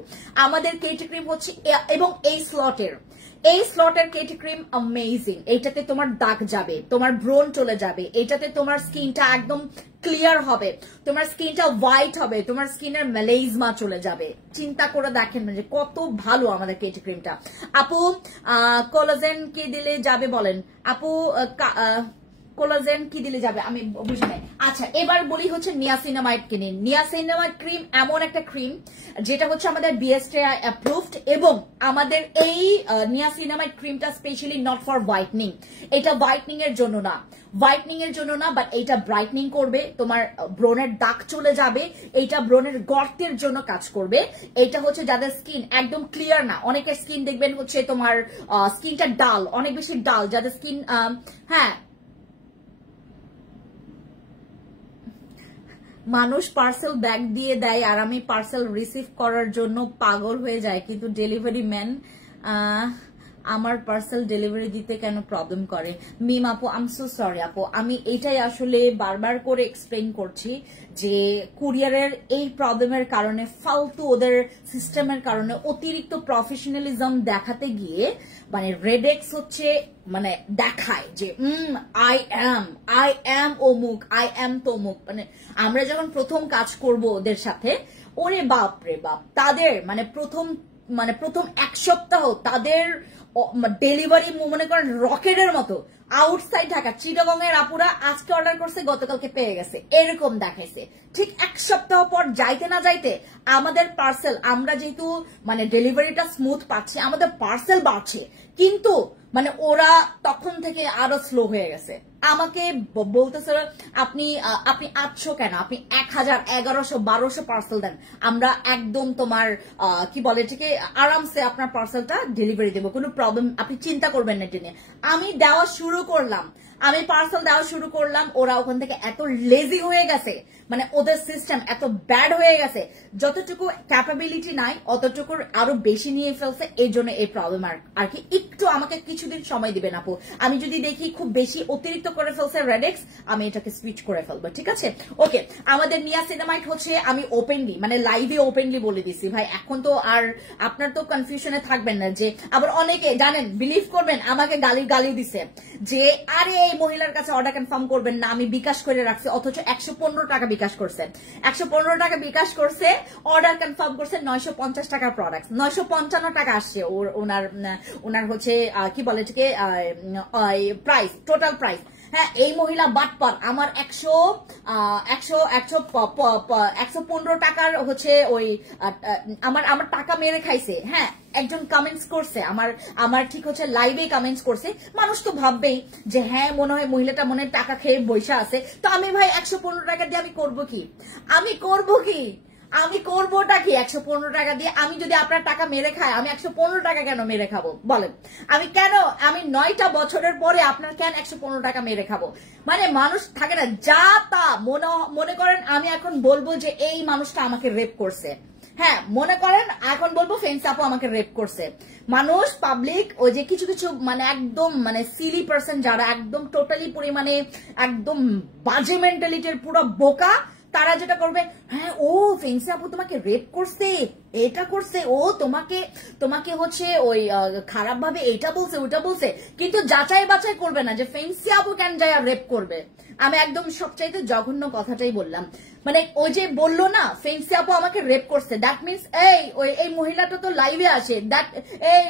আমাদের কেটি ক্রিম হচ্ছে এবং এই স্লটের কেটি ক্রিম অ্যামেজিং, এইটাতে তোমার দাগ যাবে, তোমার ব্রণ চলে যাবে, এটাতে তোমার স্কিনটা একদম ক্লিয়ার হবে, তোমার স্কিনটা হোয়াইট হবে, তোমার স্কিনের মেলেজমা চলে যাবে। চিন্তা করে দেখেন যে কত ভালো আমাদের কেটি ক্রিমটা। আপু কোলাজেন কি দিলে যাবে বলেন আপু, কোলাজেন কি দিলে যাবে আমি বুঝি নাই। আচ্ছা এবার বলি হচ্ছে নিয়াসিনামাইড ক্রিম। নিয়াসিনামাইড ক্রিম এমন একটা ক্রিম যেটা হচ্ছে আমাদের বিএসটিআই অ্যাপ্রুভড, এবং আমাদের এই নিয়াসিনামাইড ক্রিমটা স্পেশালি নট ফর হোয়াইটনিং। এটা হোয়াইটনিং এর জন্য না, বাট এইটা ব্রাইটনিং করবে, তোমার ব্রনের দাগ চলে যাবে, এইটা ব্রনের গর্তের জন্য কাজ করবে। এটা হচ্ছে যাদের স্কিন একদম ক্লিয়ার না, অনেকের স্কিন দেখবেন হচ্ছে তোমার স্কিনটা ডাল, অনেক বেশি ডাল, যাদের স্কিন হ্যাঁ মানুষ পার্সেল ব্যাগ দিয়ে দেয় আর আমি পার্সেল রিসিভ করার জন্য পাগল হয়ে যায়, কিন্তু ডেলিভারি ম্যান আমার পার্সেল ডেলিভারি দিতে কেন প্রবলেম করে। মিম আপু আই এম সো সরি আপু, আমি এটাই আসলে বারবার করে এক্সপ্লেইন করছি যে কুরিয়ারের এই প্রবলেমের কারণে, ফালতু ওদের সিস্টেমের কারণে অতিরিক্ত প্রফেশনালিজম দেখাতে গিয়ে মানে রেডেক্স হচ্ছে মানে দেখায় যে আই অ্যাম অমুক, আই অ্যাম তমুক। মানে আমরা যখন প্রথম কাজ করব ওদের সাথে, ওরে বাপ রে বাপ, তাদের মানে প্রথম এক সপ্তাহ তাদের ডেলিভারি মনে করেন রকেটের মতো। আউটসাইড ঢাকা চিটাগং এর আপুরা আজকে অর্ডার করছে গতকালকে পেয়ে গেছে, এরকম দেখাইছে। ঠিক এক সপ্তাহ পর যাইতে না যাইতে আমাদের পার্সেল, আমরা যেহেতু মানে ডেলিভারিটা স্মুথ পাচ্ছি, আমাদের পার্সেল বাড়ছে, কিন্তু মানে ওরা তখন থেকে আরো স্লো হয়ে গেছে। আমাকে বলতেছে আপনি 800 কেন, আপনি 1000, 1100, 1200 পার্সেল দেন, আমরা একদম তোমার কি বলে এটাকে আরামসে আপনার পার্সেলটা ডেলিভারি দেবো, কোনো প্রবলেম, আপনি চিন্তা করবেন না এটা নিয়ে। আমি দেওয়া শুরু করলাম, আমি পার্সেল দেওয়া শুরু করলাম, ওরা ওখান থেকে এত লেজি হয়ে গেছে, মানে ওদের সিস্টেম এত ব্যাড হয়ে গেছে, যতটুকু ক্যাপাবিলিটি নাই অতটুকুর আরো বেশি নিয়ে ফেলছে। এই জন্য এই প্রবলেম আর কি। একটু আমাকে কিছুদিন সময় দিবেন আপু, আমি যদি দেখি খুব বেশি অতিরিক্ত করে ফেলছে রেডেক্স, আমি এটাকে সুইচ করে ফেলবো, ঠিক আছে? ওকে, আমাদের নিয়াসিনামাইড হচ্ছে আমি ওপেনলি মানে লাইভে ওপেনলি বলে দিছি ভাই, এখন তো আর আপনার তো কনফিউশনে থাকবেন না। যে আবার অনেকে জানেন, বিলিভ করবেন, আমাকে গালি দিছে যে আরে এই মহিলার কাছে অর্ডার কনফার্ম করবেন না, আমি বিকাশ করে রাখছি, অথচ 115 টাকা বিকাশ করছে, 115 টাকা বিকাশ করছে, অর্ডার কনফার্ম করছে 950 টাকার প্রোডাক্ট, 955 টাকা আসছে ওনার হচ্ছে কি বলে এটাকে প্রাইস, টোটাল প্রাইস। হ্যাঁ, এই মহিলা বাটপার, আমার 115 টাকার হচ্ছে ওই আমার টাকা মেরে খাইছে। হ্যাঁ, একজন কমেন্টস করছে, আমার ঠিক হচ্ছে লাইভে কমেন্টস করছে, মানুষ তো ভাববেই যে হ্যাঁ মনে হয় মহিলাটা মনে হয় টাকা খেয়ে বসে আছে। তো আমি ভাই 115 টাকা দিয়ে আমি করবো কি, আমি করবোটা কি 115 টাকা দিয়ে? আমি যদি আপনার টাকা মেরে খাই, আমি 115 টাকা কেন মেরে খাবো বলেন? আমি 9টা বছরের পরে আপনার কেন 115 টাকা মেরে খাবো? মানে মানুষ থাকে না যা তা মনে করেন আমি এখন বলবো যে এই মানুষটা আমাকে রেপ করছে, হ্যাঁ মনে করেন এখন বলবো ফেন্স আপু আমাকে রেপ করছে। মানুষ পাবলিক ওই যে কিছু মানে একদম মানে সিলি পার্সন যারা একদম টোটালি পরিমাণে একদম বাজে মেন্টালিটির পুরো বোকা, তারা যেটা করবে, হ্যাঁ ও ফেন্সি আপু তোমাকে রেপ করছে, এটা করছে, ও তোমাকে হচ্ছে ওই খারাপ ভাবে এটা বলছে ওটা বলছে, কিন্তু যাচাই বাছাই করবে না যে ফেন্সি আপু কেন যায় আর রেপ করবে। আমি একদম সবচাইতে জঘন্য কথাটাই বললাম। মানে ওই যে বললো না ফেন্সি আপু আমাকে রেপ করছে, দ্যাট মিনস এই মহিলাটা তো লাইভে আসে, দ্যাট এই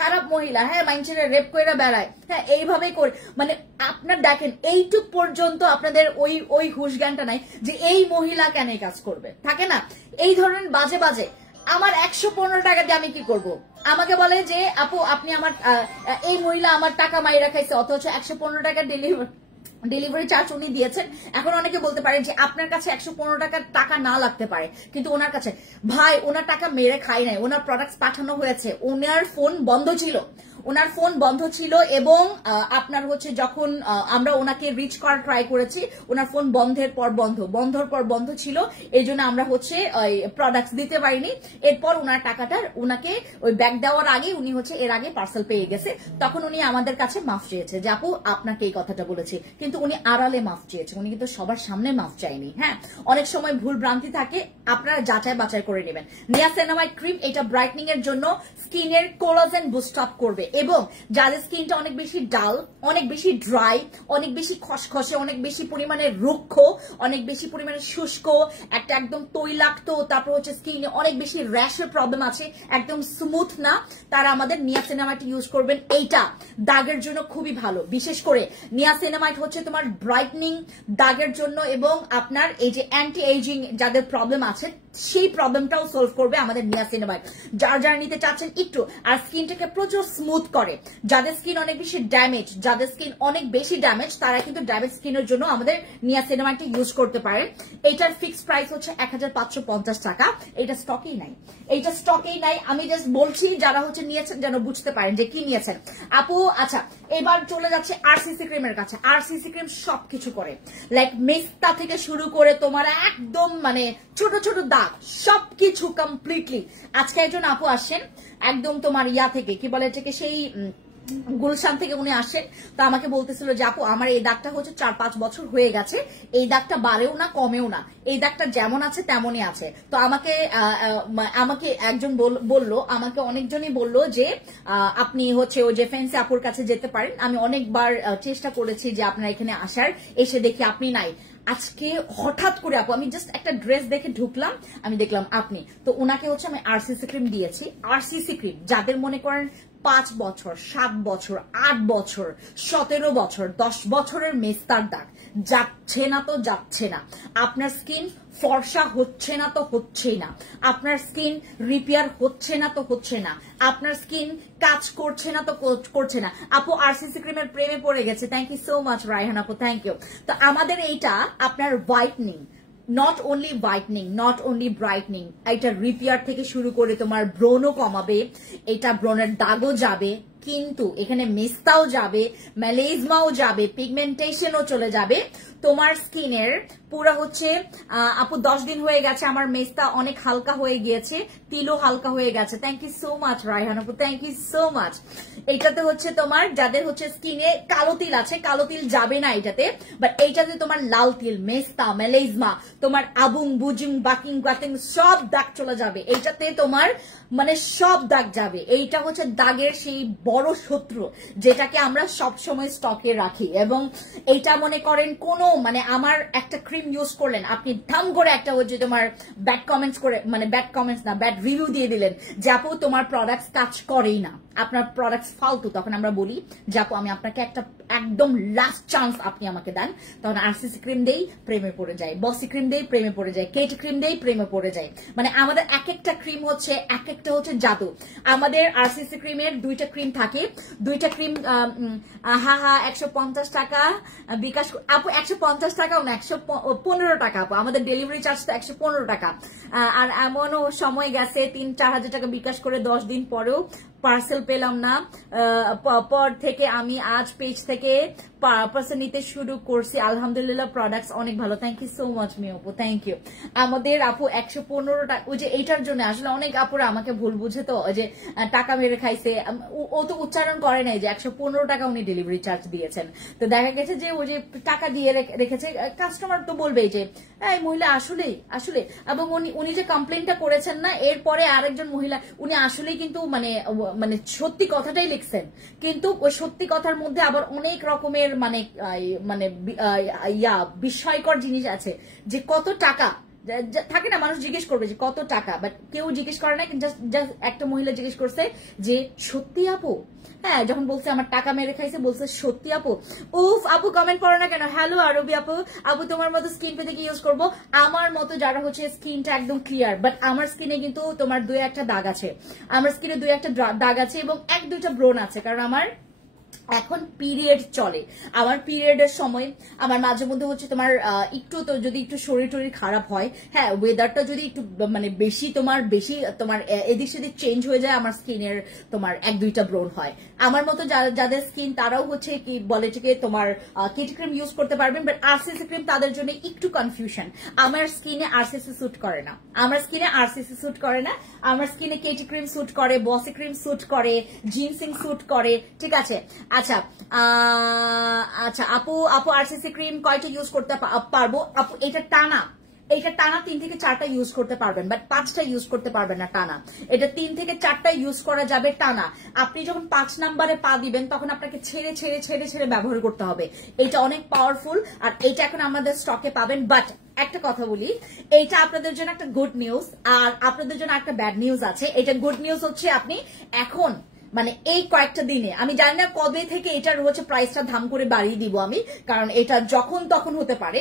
খারাপ মহিলা, হ্যাঁ মানুষের রেপ করে বেড়ায়, হ্যাঁ এইভাবেই করে। মানে আপনার দেখেন এইটুক পর্যন্ত আপনাদের ওই হুশ জ্ঞানটা নাই যে এই মহিলা কেন এই কাজ করবে, থাকে না এই ধরনের বাজে। আমার 115 টাকা দিয়ে আমি কি করব? আমাকে বলে যে আপু আপনি আমার এই মহিলা আমার টাকা মাইরা খাইছে, অথচ 115 টাকা ডেলিভারি চার্জ উনি দিয়েছেন। এখন অনেকে বলতে পারে যে আপনার কাছে 115 টাকা না লাগতে পারে, কিন্তু ওনার কাছে ভাই ওনার টাকা মেরে খাই নাই, ওনার প্রোডাক্টস পাঠানো হয়েছে, ওনার ফোন বন্ধ ছিল এবং আপনার হচ্ছে যখন আমরা ওনাকে রিচ করার ট্রাই করেছি, ওনার ফোন বন্ধর পর বন্ধ ছিল, এই জন্য আমরা হচ্ছে প্রোডাক্টস দিতে পারিনি। এরপর ওনার টাকাটা ওনাকে ওই ব্যাগ দেওয়ার আগে উনি হচ্ছে এর আগে পার্সেল পেয়ে গেছে, তখন উনি আমাদের কাছে মাফ চেয়েছে যে আপু আপনাকে এই কথাটা বলেছি, কিন্তু উনি আড়ালে মাফ চেয়েছে, উনি কিন্তু সবার সামনে মাফ চাইনি। হ্যাঁ, অনেক সময় ভুল ভ্রান্তি থাকে, আপনারা যাচাই বাছাই করে নেবেন। নিয়াসিনামাইড ক্রিম এটা ব্রাইটনিং এর জন্য স্কিনের কোলাজেন বুস্ট আপ করবে, এবং যাদের স্কিনটা অনেক বেশি ডাল, অনেক বেশি ড্রাই, অনেক বেশি খসখসে, অনেক বেশি পরিমাণে রুক্ষ, অনেক বেশি পরিমাণে শুষ্ক, একটা একদম তৈলাক্ত, তারপর হচ্ছে স্কিনে অনেক বেশি র্যাশের প্রবলেম আছে, একদম স্মুথ না, তারা আমাদের নিয়াসিনামাইড ইউজ করবেন। এইটা দাগের জন্য খুবই ভালো। বিশেষ করে নিয়াসিনামাইড হচ্ছে তোমার ব্রাইটনিং দাগের জন্য এবং আপনার এই যে অ্যান্টি এজিং যাদের প্রবলেম আছে সেই প্রবলেমটাও সলভ করবে আমাদের নিয়াসিনামাইড। যারা নিতে চাচ্ছেন একটু, আর স্কিনটাকে প্রচুর স্মুথ করে। যাদের স্কিন অনেক বেশি ড্যামেজ, যাদের স্কিন অনেক বেশি ড্যামেজ, তারা কিন্তু ড্যামেজ স্কিনের জন্য আমাদের নিয়াসিনামাইডটা ইউজ করতে পারে। এইটার ফিক্সড প্রাইস হচ্ছে 1550 টাকা। এটা স্টকেই নাই, এইটা স্টকেই নাই। আমি জাস্ট বলছি যারা হচ্ছে নিয়েছেন যেন বুঝতে পারেন যে কি নিয়েছেন। আপু আচ্ছা, এবার চলে যাচ্ছে আরসিসি ক্রিমের কাছে। আরসিসি ক্রিম সবকিছু করে, লাইক মেস্তা থেকে শুরু করে তোমার একদম মানে ছোট ছোট দাগ সবকিছু কমপ্লিটলি। আজকে একজন আপু আসেন একদম তোমার ইয়া থেকে, কি বলে এটাকে, সেই গুলশান থেকে উনি আসেন। তো আমাকে বলতেছিল যে আপু আমার এই দাগটা হচ্ছে 4-5 বছর হয়ে গেছে, এই দাগটা বাড়েও না কমেও না, এই দাগটা যেমন আছে তেমনই আছে। তো আমাকে একজন বললো, আমাকে অনেকজনই বললো যে আপনি হচ্ছে ওই যে ফ্যান্সি আপুর কাছে যেতে পারেন। আমি অনেকবার চেষ্টা করেছি যে আপনার এখানে আসার, এসে দেখি আপনি নাই। আজকে হঠাৎ করে আপু, আমি জাস্ট একটা ড্রেস দেখে ঢুকলাম, আমি দেখলাম আপনি। তো ওনাকে হচ্ছে আমি আরসিসি ক্রিম দিয়েছি। আরসিসি ক্রিম যাদের মনে করেন 5 বছর, 7 বছর, 8 বছর, 17 বছর, 10 বছরের মেস্তার দাগ যাচ্ছে না তো যাচ্ছে না, আপনার স্কিন ফর্সা হচ্ছে না তো হচ্ছেই না, আপনার স্কিন রিপেয়ার হচ্ছে না তো হচ্ছে না, আপনার স্কিন কাজ করছে না তো করছে না। আপু আরসিসি ক্রিমের প্রেমে পড়ে গেছে। Thank you so much Raihan আপু, থ্যাংক ইউ। তো আমাদের এইটা আপনার whitening, not only whitening, not only brightening, এটা রিপেয়ার থেকে শুরু করে তোমার ব্রণও কমাবে, এটা ব্রণের দাগও যাবে, কিন্তু এখানে মেস্তাও যাবে, ম্যালেজমাও যাবে, পিগমেন্টেশনও চলে যাবে। তোমার স্কিনের পুরো হচ্ছে আপু 10 দিন হয়ে গেছে, আমার মেস্তা অনেক হালকা হয়ে গিয়েছে, তিলও হালকা হয়ে গেছে। Thank you so much Raihan আপু, থ্যাংক ইউ সো মাচ। এইটাতে হচ্ছে তোমার যাদের হচ্ছে স্কিনে কালো তিল আছে, কালো তিল যাবে না এটাতে, বাট এইটাতে তোমার লাল তিল, মেস্তা, মেলেজমা, তোমার আবুং বুজিং বাকিং গাতিং সব দাগ চলে যাবে। এইটাতে তোমার মানে সব দাগ যাবে। এইটা হচ্ছে দাগের সেই বড় শত্রু যেটাকে আমরা সব সময় স্টকে রাখি। এবং এইটা মনে করেন কোনো মানে আমার একটা ক্রিম ইউজ করলেন, আপনি ধাম করে একটা হচ্ছে তোমার ব্যাড কমেন্টস করে, মানে ব্যাড কমেন্টস না, ব্যাড রিভিউ দিয়ে দিলেন যে আপু তোমার প্রোডাক্টস কাজ করেই না, আপনার প্রোডাক্টস ফালতু। তখন আমরা বলি যে আপু আমি আপনাকে একটা একদম লাস্ট চান্স আপনি আমাকে দেন। তখন আরসিসি ক্রিম দেই, প্রেমে পড়ে যায়, বসি ক্রিম দেই, প্রেমে পড়ে যায়, কেটি ক্রিম দেই, প্রেমে পড়ে যায়। মানে আমাদের এক একটা ক্রিম হচ্ছে এক একটা হচ্ছে জাদু। আমাদের আরসিসি ক্রিমের 2টা ক্রিম থাকে, 2টা ক্রিম 150 টাকা বিকাশ আপু, 150 টাকাও না, 115 টাকা আপু। আমাদের ডেলিভারি চার্জ তো 115 টাকা। আর এমনও সময় গেছে 3-4 হাজার টাকা বিকাশ করে 10 দিন পরেও পার্সেল পেলাম না। পর থেকে আমি আজ পেজ থেকে পার্সেল নিতে শুরু করছি, আলহামদুলিল্লাহ প্রোডাক্টস অনেক ভালো। থ্যাংক ইউ সো মাচ মি আপু, থ্যাংক ইউ। আমাদের আপু 115 টাকা, ওই যে এইটার জন্য আসলে অনেক আপুরা আমাকে ভুল বুঝে, তো ওই যে টাকা মেরে খাইছে, ও তো উচ্চারণ করে নাই যে 115 টাকা উনি ডেলিভারি চার্জ দিয়েছেন। তো দেখা গেছে যে ওই যে টাকা দিয়ে রেখেছে, কাস্টমার তো বলবেই যে এই মহিলা আসলেই আসলে। এবং উনি যে কমপ্লেনটা করেছেন না, এরপরে আরেকজন মহিলা, উনি আসলেই কিন্তু মানে সত্যি কথাটাই লিখছেন, কিন্তু ওই সত্যি কথার মধ্যে আবার অনেক রকমের মানে বিস্ময়কর জিনিস আছে, যে কত টাকা থাকে না, মানুষ জিজ্ঞেস করবে যে কত টাকা, বাট কেউ জিজ্ঞেস করে না। জাস্ট একটা মহিলা জিজ্ঞেস করছে যে সত্যি আপু, হ্যাঁ, যখন বলছে আমার টাকা মেরে খাইছে বলছে সত্যি আপু। উফ আপু কমেন্ট করো না কেন? হ্যালো আরবি আপু, আপু তোমার মতো স্কিন পেতে কি ইউজ করবো? আমার মতো যারা হচ্ছে স্কিনটা একদম ক্লিয়ার, বাট আমার স্কিনে কিন্তু তোমার 2-1টা দাগ আছে, আমার স্কিনে 2-1টা দাগ আছে এবং 1-2টা ব্রণ আছে, কারণ আমার এখন পিরিয়ড চলে। আমার পিরিয়ডের সময় আমার মাঝে মধ্যে হচ্ছে তোমার একটু তো যদি একটু শরীর টরীর খারাপ হয়, হ্যাঁ, ওয়েদারটা যদি একটু মানে বেশি তোমার এদিক সেদিক চেঞ্জ হয়ে যায়, আমার স্কিনের তোমার 1-2টা ব্রণ হয়। আমার মতো যাদের স্কিন তারাও হচ্ছে কি বলে থেকে তোমার কেটি ক্রিম ইউজ করতে পারবেন, বাট আরসিসি ক্রিম তাদের জন্য একটু কনফিউশন। আমার স্কিনে আরসিসি স্যুট করে না, আমার স্কিনে আরসিসি স্যুট করে না, আমার স্কিনে কেটি ক্রিম স্যুট করে, বসি ক্রিম স্যুট করে, জিনসিং স্যুট করে, ঠিক আছে। আচ্ছা আচ্ছা আপু আরসিসি ক্রিম কয়টা ইউজ করতে পারবো? আপু এটা টানা এটা টানা 3 থেকে 4টা ইউজ করতে পারবেন, বাট 5টা ইউজ করতে পারবেন না টানা। এটা 3 থেকে 4টা ইউজ করা যাবে টানা। আপনি যখন 5 নম্বরে পা দিবেন তখন আপনাকে ছেড়ে ছেড়ে ছেড়ে ছেড়ে ব্যবহার করতে হবে। এটা অনেক পাওয়ারফুল, আর এটা এখন আমাদের স্টকে পাবেন। বাট একটা কথা বলি, এইটা আপনাদের জন্য একটা গুড নিউজ, আর আপনাদের জন্য একটা ব্যাড নিউজ আছে। এটা গুড নিউজ হচ্ছে আপনি এখন মানে এই কয়েকটা দিনে, আমি জানি না কবে থেকে এটার হচ্ছে প্রাইসটা ধাম করে বাড়িয়ে দিব আমি, কারণ এটা যখন তখন হতে পারে।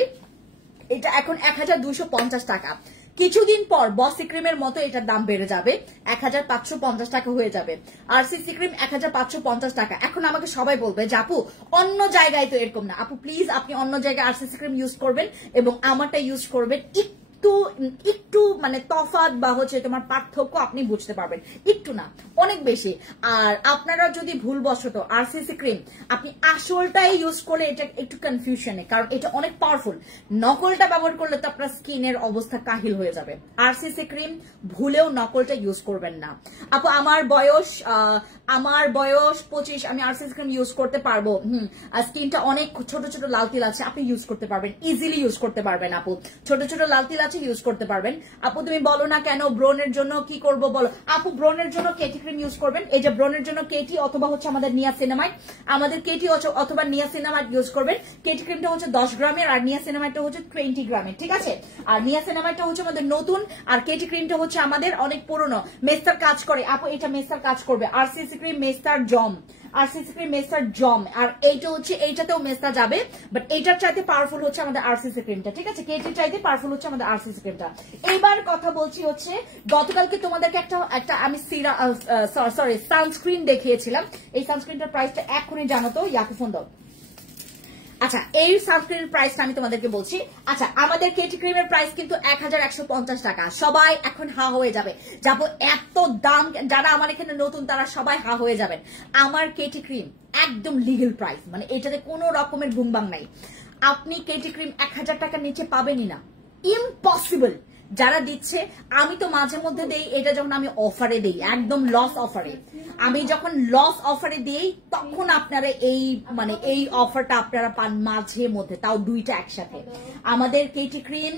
এটা এখন 1250 টাকা। কিছুদিন পর বসি ক্রিমের মতো এটার দাম বেড়ে যাবে, 1550 টাকা হয়ে যাবে। আরসিসি ক্রিম 1550 টাকা। এখন আমাকে সবাই বলবে যে আপু অন্য জায়গায় তো এরকম না। আপু প্লিজ আপনি অন্য জায়গায় আরসিসি ক্রিম ইউজ করবেন এবং আমারটা ইউজ করবেন, একটু মানে তফাৎ বা হচ্ছে তোমার পার্থক্য আপনি বুঝতে পারবেন, একটু না অনেক বেশি। আর আপনারা যদি ভুলবশত আরসিসি ক্রিম আপনি আসলটাই ইউজ করলে এটা একটু কনফিউশনে, কারণ এটা অনেক পাওয়ারফুল। নকলটা ব্যবহার করলে তো আপনার স্কিনের অবস্থা কাহিল হয়ে যাবে। আরসিসি ক্রিম ভুলেও নকলটা ইউজ করবেন না। আপু আমার বয়স 25, আমি আরসিসি ক্রিম ইউজ করতে পারবো। স্কিনটা অনেক ছোট ছোট লাল তিল আছে, আপনি ইউজ করতে পারবেন, ইজিলি ইউজ করতে পারবেন আপু। ছোট ছোট লাল তিল আছে, ইউজ করতে পারবেন। আপু তুমি বলো না কেন ব্রনের জন্য কি করব বলো। আপু ব্রনের জন্য কেটি ক্রিম ইউজ করবেন। এই যে ব্রনের জন্য কেটি অথবা হচ্ছে আমাদের নিয়াসিনামাইড, আমাদের কেটি অথবা নিয়াসিনামাইড ইউজ করবেন। কেটি ক্রিমটা হচ্ছে 10 গ্রামের আর নিয়াসিনামাইডটা হচ্ছে 20 গ্রামের, ঠিক আছে। আর নিয়াসিনামাইডটা হচ্ছে আমাদের নতুন, আর কেটি ক্রিমটা হচ্ছে আমাদের অনেক পুরনো। মেস্তার কাজ করে আপু, এটা মেস্তার কাজ করবে। আরসিসি ক্রিম মেস্তার জম, আরসিসি ক্রিম মেস্তার জম, আর এইটা হচ্ছে এইটাতেও মেস্তা যাবে, বাট এইটার চাইতে পাওয়ারফুল হচ্ছে আমাদের আরসিসি ক্রিমটা, ঠিক আছে। কেটির চাইতে পাওয়ারফুল হচ্ছে আমাদের আরসিসি ক্রিমটা। এইবার কথা বলছি হচ্ছে গতকালকে তোমাদেরকে একটা আমি সানস্ক্রিন দেখিয়েছিলাম। এই সানস্ক্রিনটার প্রাইসটা এখনই জানো তো, ইয়াকে ফোন দাও। আচ্ছা এই সানস্ক্রিনের প্রাইসটা আমি তোমাদেরকে বলছি। আচ্ছা আমাদের কেটি ক্রিমের প্রাইস কিন্তু 1150 টাকা। সবাই এখন হা হয়ে যাবে, যাবো এত দাম, যারা আমার এখানে নতুন তারা সবাই হা হয়ে যাবেন। আমার কেটি ক্রিম একদম লিগেল প্রাইস, মানে এটাতে কোনো রকমের বুমবাং নাই। আপনি কেটি ক্রিম 1000 টাকার নিচে পাবেনই না, ইম্পসিবল। যারা দিচ্ছে, আমি তো মাঝে মধ্যে দেই, এটা যখন আমি অফারে দেই, একদম লস অফারে, আমি যখন লস অফারে দিই তখন আপনারা এই অফারটা আপনারা পান মাঝে মধ্যে, তাও দুইটা একসাথে। আমাদের কেটি ক্রিম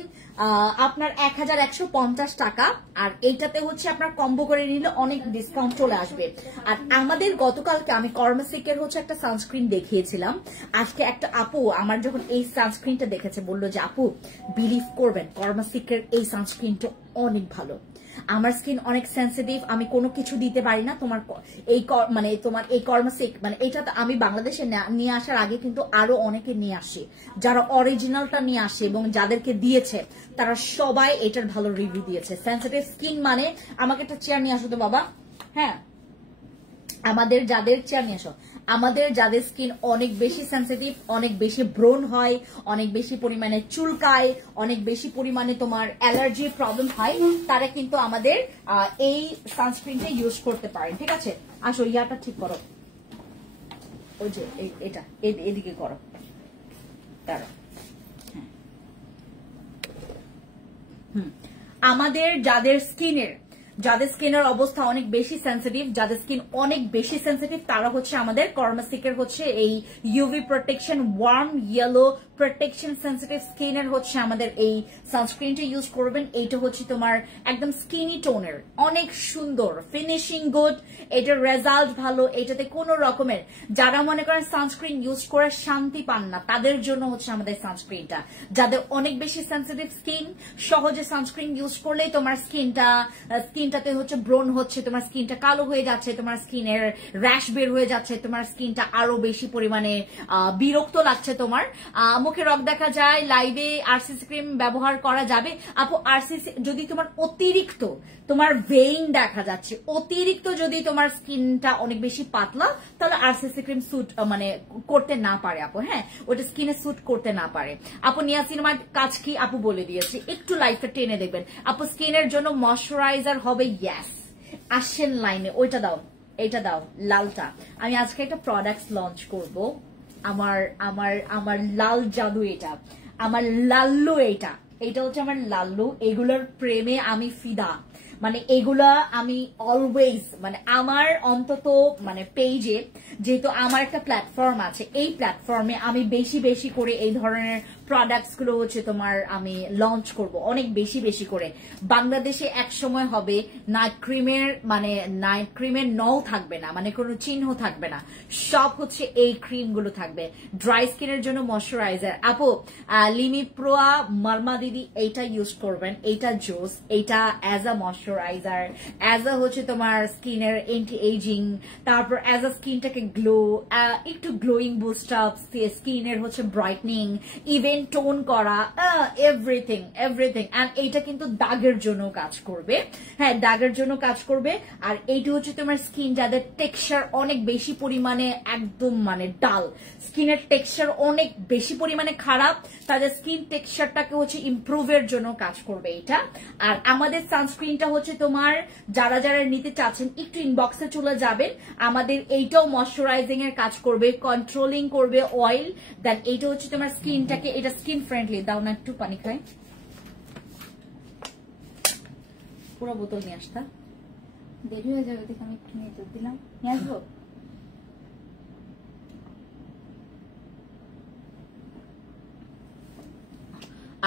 আপনার 1150 টাকা, আর এইটাতে হচ্ছে আপনার কম্বো করে নিলে অনেক ডিসকাউন্ট চলে আসবে। আর আমাদের গতকালকে আমি কর্মাসিকের হচ্ছে একটা সানস্ক্রিন দেখিয়েছিলাম। আজকে একটা আপু আমার যখন এই সানস্ক্রিনটা দেখেছে বললো যে আপু বিলিভ করবেন কর্মাসিকের এই সানস্ক্রিনটা অনেক ভালো। আমার স্কিন অনেক সেন্সিটিভ, আমি কোনো কিছু দিতে পারি না। তোমার এই কর্মাসিক মানে এটা আমি বাংলাদেশে নিয়ে আসার আগে কিন্তু আরো অনেকে নিয়ে আসে, যারা অরিজিনালটা নিয়ে আসে এবং যাদেরকে দিয়েছে তারা সবাই এটার ভালো রিভিউ দিয়েছে। সেন্সিটিভ স্কিন মানে, আমাকে একটা চেয়ার নিয়ে আসো তো বাবা। হ্যাঁ আমাদের যাদের স্কিন অনেক বেশি সেন্সিটিভ, অনেক বেশি ব্রণ হয়, অনেক বেশি পরিমাণে চুলকায়, অনেক বেশি পরিমাণে তোমার অ্যালার্জির প্রবলেম হয়, তারা কিন্তু আমাদের এই সানস্ক্রিনটা ইউজ করতে পারেন, ঠিক আছে। আসো ইয়াটা ঠিক করো, ওই যে এটা এদিকে করো, তারা আমাদের যাদের স্কিনের অবস্থা অনেক বেশি সেন্সিটিভ, যাদের স্কিন অনেক বেশি সেন্সিটিভ, তারা হচ্ছে আমাদের কর্মাসিকের হচ্ছে এই UV protection warm yellow protection sensitive স্কিনের হচ্ছে আমাদের এই সানস্ক্রিনটা ইউজ করবেন। এইটা হচ্ছে তোমার একদম স্কিনি টোনের, অনেক সুন্দর, ফিনিশিং গুড, এটার রেজাল্ট ভালো। এটাতে কোনো রকমের, যারা মনে করেন সানস্ক্রিন ইউজ করে শান্তি পান না, তাদের জন্য হচ্ছে আমাদের সানস্ক্রিনটা। যাদের অনেক বেশি সেন্সিটিভ স্কিন, সহজে সানস্ক্রিন ইউজ করলেই তোমার স্কিনটাতে হচ্ছে ব্রণ হচ্ছে, তোমার স্কিনটা কালো হয়ে যাচ্ছে, তোমার স্কিনের র্যাশ বের হয়ে যাচ্ছে, তোমার স্কিনটা আরো বেশি পরিমাণে বিরক্ত লাগছে, তোমার মুখে রক দেখা যায়, লাইভে আরসিসি ক্রিম ব্যবহার করা যাবে। আপু আরসিসি যদি তোমার অতিরিক্ত তোমার ভেইন দেখা যাচ্ছে, অতিরিক্ত যদি তোমার স্কিনটা অনেক বেশি পাতলা, তাহলে আরসিসি ক্রিম স্যুট মানে করতে না পারে আপু। হ্যাঁ ওটা স্কিনে স্যুট করতে না পারে আপু। নিয়াসিনামাইড কাজ কি আপু বলে দিয়েছি, একটু লাইফটা টেনে দেখবেন আপু। স্কিনের জন্য ময়শ্চারাইজার হবে, ইয়েস আসেন লাইনে, ওইটা দাও, এইটা দাও লালটা। আমি আজকে একটা প্রোডাক্ট লঞ্চ করব, আমার লাল জাদু, এটা আমার লাল্লু, এটা হচ্ছে আমার লাল্লু। এগুলোর প্রেমে আমি ফিদা, মানে এগুলা আমি অলওয়েজ মানে আমার অন্তত মানে পেজে, যেহেতু আমার একটা প্ল্যাটফর্ম আছে, এই প্ল্যাটফর্মে আমি বেশি বেশি করে এই ধরনের প্রোডাক্টস গুলো হচ্ছে তোমার আমি লঞ্চ করব অনেক বেশি বেশি করে। বাংলাদেশে এক সময় হবে নাইট ক্রিমের নও থাকবে না, মানে কোনো চিহ্ন থাকবে না, সব হচ্ছে এই ক্রিম গুলো থাকবে। ড্রাই স্কিনের জন্য ময়শ্চারাইজার, আপু লিমি প্রোয়া মালমা দিদি এইটা ইউজ করবেন, এইটা জোস, এইটা as a moisturiser, as a হচ্ছে তোমার স্কিনের এন্টি এজিং, তারপর অ্যাজ আ স্কিনটাকে গ্লো, একটু গ্লোয়িং বুস্ট আপ, স্কিনের হচ্ছে ব্রাইটনিং, ইভেন টোন করা, এভরিথিং এভরিথিং। এন্ড এইটা কিন্তু দাগের জন্য কাজ করবে, হ্যাঁ দাগের জন্য কাজ করবে। আর এইটা হচ্ছে তোমার স্কিন যাদের টেক্সচার অনেক বেশি পরিমাণে একদম মানে ডাল, স্কিনের টেক্সচার অনেক বেশি পরিমাণে খারাপ, তাদের স্কিন টেক্সচারটাকে হচ্ছে ইমপ্রুভের জন্য কাজ করবে এটা। আর আমাদের সানস্ক্রিনটা হচ্ছে তোমার যারা যারা নিতে চাচ্ছেন একটু ইনবক্সে চলে যাবেন, আমাদের এইটাও ময়শ্চারাইজিং এর কাজ করবে, কন্ট্রোলিং করবে অয়েল, দেন এইটা হচ্ছে তোমার স্কিনটাকে, এটা স্কিন ফ্রেন্ডলি। দাও না একটু পানি খাই, পুরো বোতল নিয়ে আসতা, দেরি হয়ে যাবে দেখে আমি একটু নিয়ে দিলাম, নিয়ে আসবো।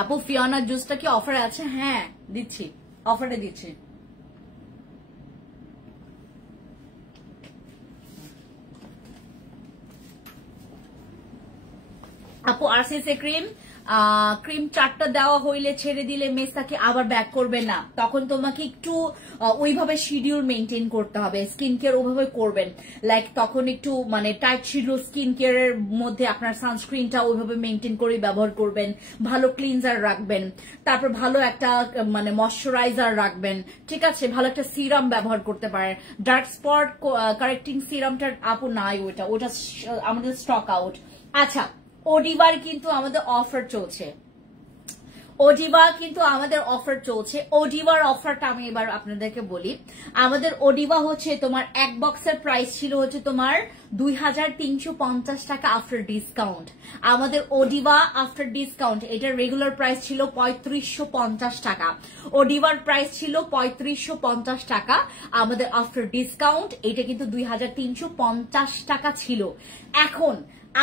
আপু ফিওনা জুসটা কি অফারে আছে? হ্যাঁ দিচ্ছি, অফারে দিচ্ছি। আপু আরসিসি ক্রিম 4টা দেওয়া হইলে ছেড়ে দিলে মেসাকে আবার ব্যাক করবে না, তখন তোমাকে একটু ওইভাবে শিডিউল মেনটেন করতে হবে, স্কিন কেয়ার ওইভাবে করবেন, লাইক তখন একটু মানে টাইট শিডিউল স্কিন কেয়ারের মধ্যে আপনার সানস্ক্রিনটা ওইভাবে মেনটেন করে ব্যবহার করবেন, ভালো ক্লিনজার রাখবেন, তারপর ভালো একটা মানে ময়শ্চারাইজার রাখবেন, ঠিক আছে, ভালো একটা সিরাম ব্যবহার করতে পারেন। ডার্ক স্পট কারেক্টিং সিরামটার আপু নাই, ওটা আমাদের স্টক আউট। আচ্ছা ওডিভার কিন্তু আমাদের অফার চলছে, ওডিভার অফারটা আমি এবার আপনাদেরকে বলি। আমাদের ওডিভা হচ্ছে তোমার এক বক্সের প্রাইস ছিল হচ্ছে তোমার 2350 টাকা আফটার ডিসকাউন্ট। আমাদের ওডিভা আফটার ডিসকাউন্ট এটার রেগুলার প্রাইস ছিল 3550 টাকা, ওডিভার প্রাইস ছিল 3550 টাকা, আমাদের আফটার ডিসকাউন্ট এটা কিন্তু 2350 টাকা ছিল। এখন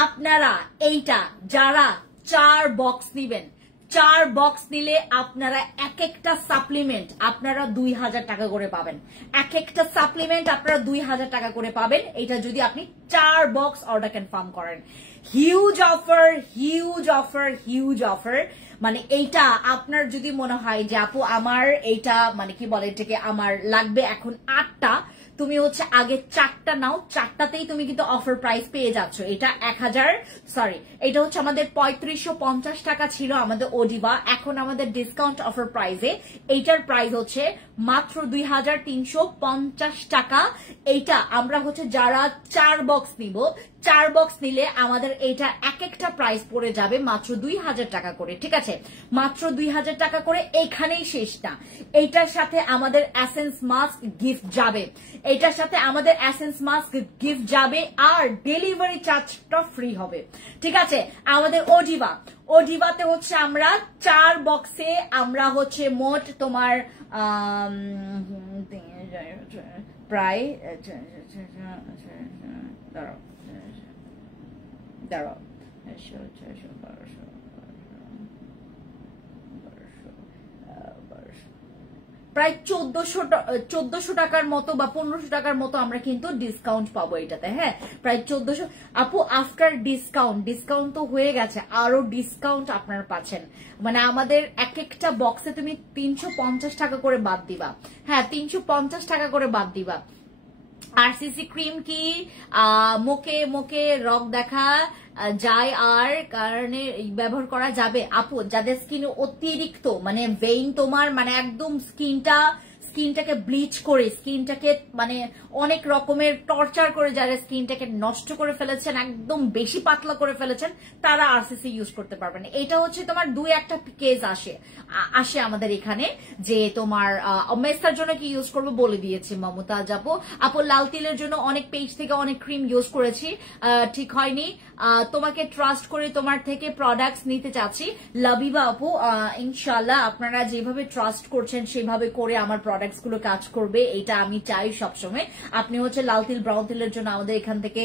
আপনারা এইটা যারা 4 বক্স নিবেন, 4 বক্স নিলে আপনারা এক একটা সাপ্লিমেন্ট আপনারা 2000 টাকা করে পাবেন, এক একটা সাপ্লিমেন্ট আপনারা 2000 টাকা করে পাবেন, এটা যদি আপনি 4 বক্স অর্ডার কনফার্ম করেন। Huge offer, huge offer, huge offer. মানে এইটা আপনার যদি মনে হয় যে আপু আমার এইটা মানে কি বলে এটাকে আমার লাগবে এখন 8টা, তুমি হচ্ছে আগে 4টা নাও, 4টাতেই তুমি কিন্তু অফার প্রাইস পেয়ে যাচ্ছ। এটা এটা হচ্ছে আমাদের 3550 টাকা ছিল আমাদের ওডিভা, এখন আমাদের ডিসকাউন্ট অফার প্রাইসে এইটার প্রাইস হচ্ছে মাত্র 2350 টাকা। এইটা আমরা হচ্ছে যারা 4 বক্স নিব, 4 বক্স নিলে আমাদের এইটা এক একটা প্রাইস পড়ে যাবে মাত্র 2000 টাকা করে, ঠিক আছে, মাত্র 2000 টাকা করে। এইখানেই শেষ না, এইটার সাথে আমাদের এসেন্স মাস্ক গিফট যাবে, এইটার সাথে আমাদের এসেন্স মাস্ক গিফট যাবে, আর ডেলিভারি চার্জটা ফ্রি হবে, ঠিক আছে। আমাদের ওডিভাতে হচ্ছে আমরা 4 বক্সে আমরা হচ্ছে মোট তোমার প্রায় দাঁড়াও প্রায় 1400 টাকার মতো বা 1500 টাকার মতো আমরা কিন্তু ডিসকাউন্ট পাবো এটাতে, হ্যাঁ প্রায় 1400। আপু আফটার ডিসকাউন্ট তো হয়ে গেছে, আরো ডিসকাউন্ট আপনারা পাচ্ছেন, মানে আমাদের এক একটা বক্সে তুমি 350 টাকা করে বাদ দিবা, হ্যাঁ 350 টাকা করে বাদ দিবা। আরসিসি ক্রিম কি মুখে রক দেখা যায় আর কারণে ব্যবহার করা যাবে? আপু যাদের স্কিন অতিরিক্ত মানে ভেইন তোমার মানে একদম স্কিনটাকে ব্লিচ করে, স্কিনটাকে মানে অনেক রকমের টর্চার করে যারা স্কিনটাকে নষ্ট করে ফেলেছেন, একদম বেশি পাতলা করে ফেলেছেন, তারা আরসিসি ইউজ করতে পারবেন। এটা হচ্ছে তোমার 2-1টা কেস আসে আমাদের এখানে, যে তোমার মেসার জন্য কি ইউজ করবো বলে দিয়েছি মমতা আপু। লাল তিলের জন্য অনেক পেজ থেকে অনেক ক্রিম ইউজ করেছি, ঠিক হয়নি, তোমাকে ট্রাস্ট করে তোমার থেকে প্রোডাক্টস নিতে চাচ্ছি। লাবিবা আপু, ইনশাল্লাহ আপনারা যেভাবে ট্রাস্ট করছেন সেভাবে করে আমার প্রোডাক্টস গুলো কাজ করবে, এটা আমি চাই সবসময়। আপনি হচ্ছে লাল তিল ব্রাউন তিলের জন্য আমাদের এখান থেকে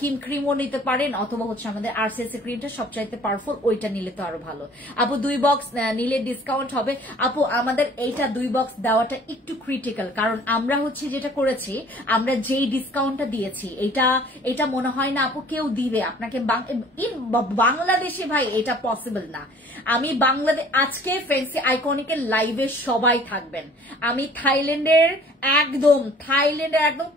কিম ক্রিমও নিতে পারেন, অথবা হচ্ছে আমাদের আরসিসি ক্রিমটা সবচাইতে পাওয়ারফুল, ওইটা নিলে তো আরো ভালো। আপু 2 বক্স নিলে ডিসকাউন্ট হবে? আপু আমাদের এইটা 2 বক্স দেওয়াটা একটু ক্রিটিক্যাল, কারণ আমরা হচ্ছে যেটা করেছি, আমরা যেই ডিসকাউন্টটা দিয়েছি এটা মনে হয় না আপু কেউ দিবে আপনাকে বাংলাদেশে। ভাই এটা পসিবল না। আমি বাংলাদেশ আজকে ফ্যান্সি আইকনিকের লাইভে সবাই থাকবেন। আমি থাইল্যান্ডের একদম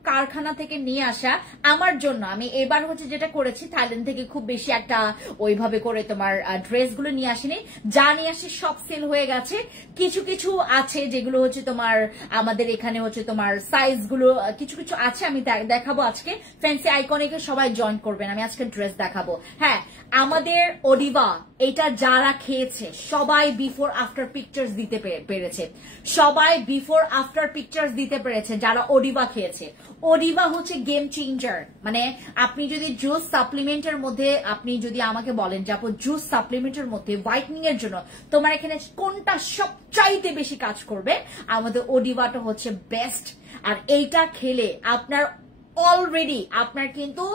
কারখানা থেকে নিয়ে আসা আমার জন্য, আমি এবার হচ্ছে যেটা করেছি, থাইল্যান্ড থেকে খুব বেশি একটা ওইভাবে করে তোমার ড্রেসগুলো নিয়ে আসিনি, যা নিয়ে আসি সব সেল হয়ে গেছে। কিছু কিছু আছে যেগুলো হচ্ছে তোমার আমাদের এখানে হচ্ছে তোমার সাইজগুলো কিছু কিছু আছে, আমি দেখাবো আজকে। ফ্যান্সি আইকনিকে সবাই জয়েন করবেন, আমি আজকে ড্রেস দেখাবো। হ্যাঁ, আমাদের ওডিবা এটা যারা খেয়েছে সবাই বিফোর আফটার পিকচার্স দিতে পেরেছে, সবাই বিফোর আফটার পিকচার্স দিতে পেরেছে যারা ওডিবা খেয়েছে। ওডিবা হচ্ছে গেম চেঞ্জার। মানে আপনি যদি জুস সাপ্লিমেন্টের মধ্যে আপনি যদি আমাকে বলেন যে আপু জুস সাপ্লিমেন্টের মধ্যে হোয়াইটনিং এর জন্য তোমার এখানে কোনটা সবচাইতে বেশি কাজ করবে, আমাদের ওডিবাটা হচ্ছে বেস্ট। আর এইটা খেলে আপনার অলরেডি আপনার কিন্তু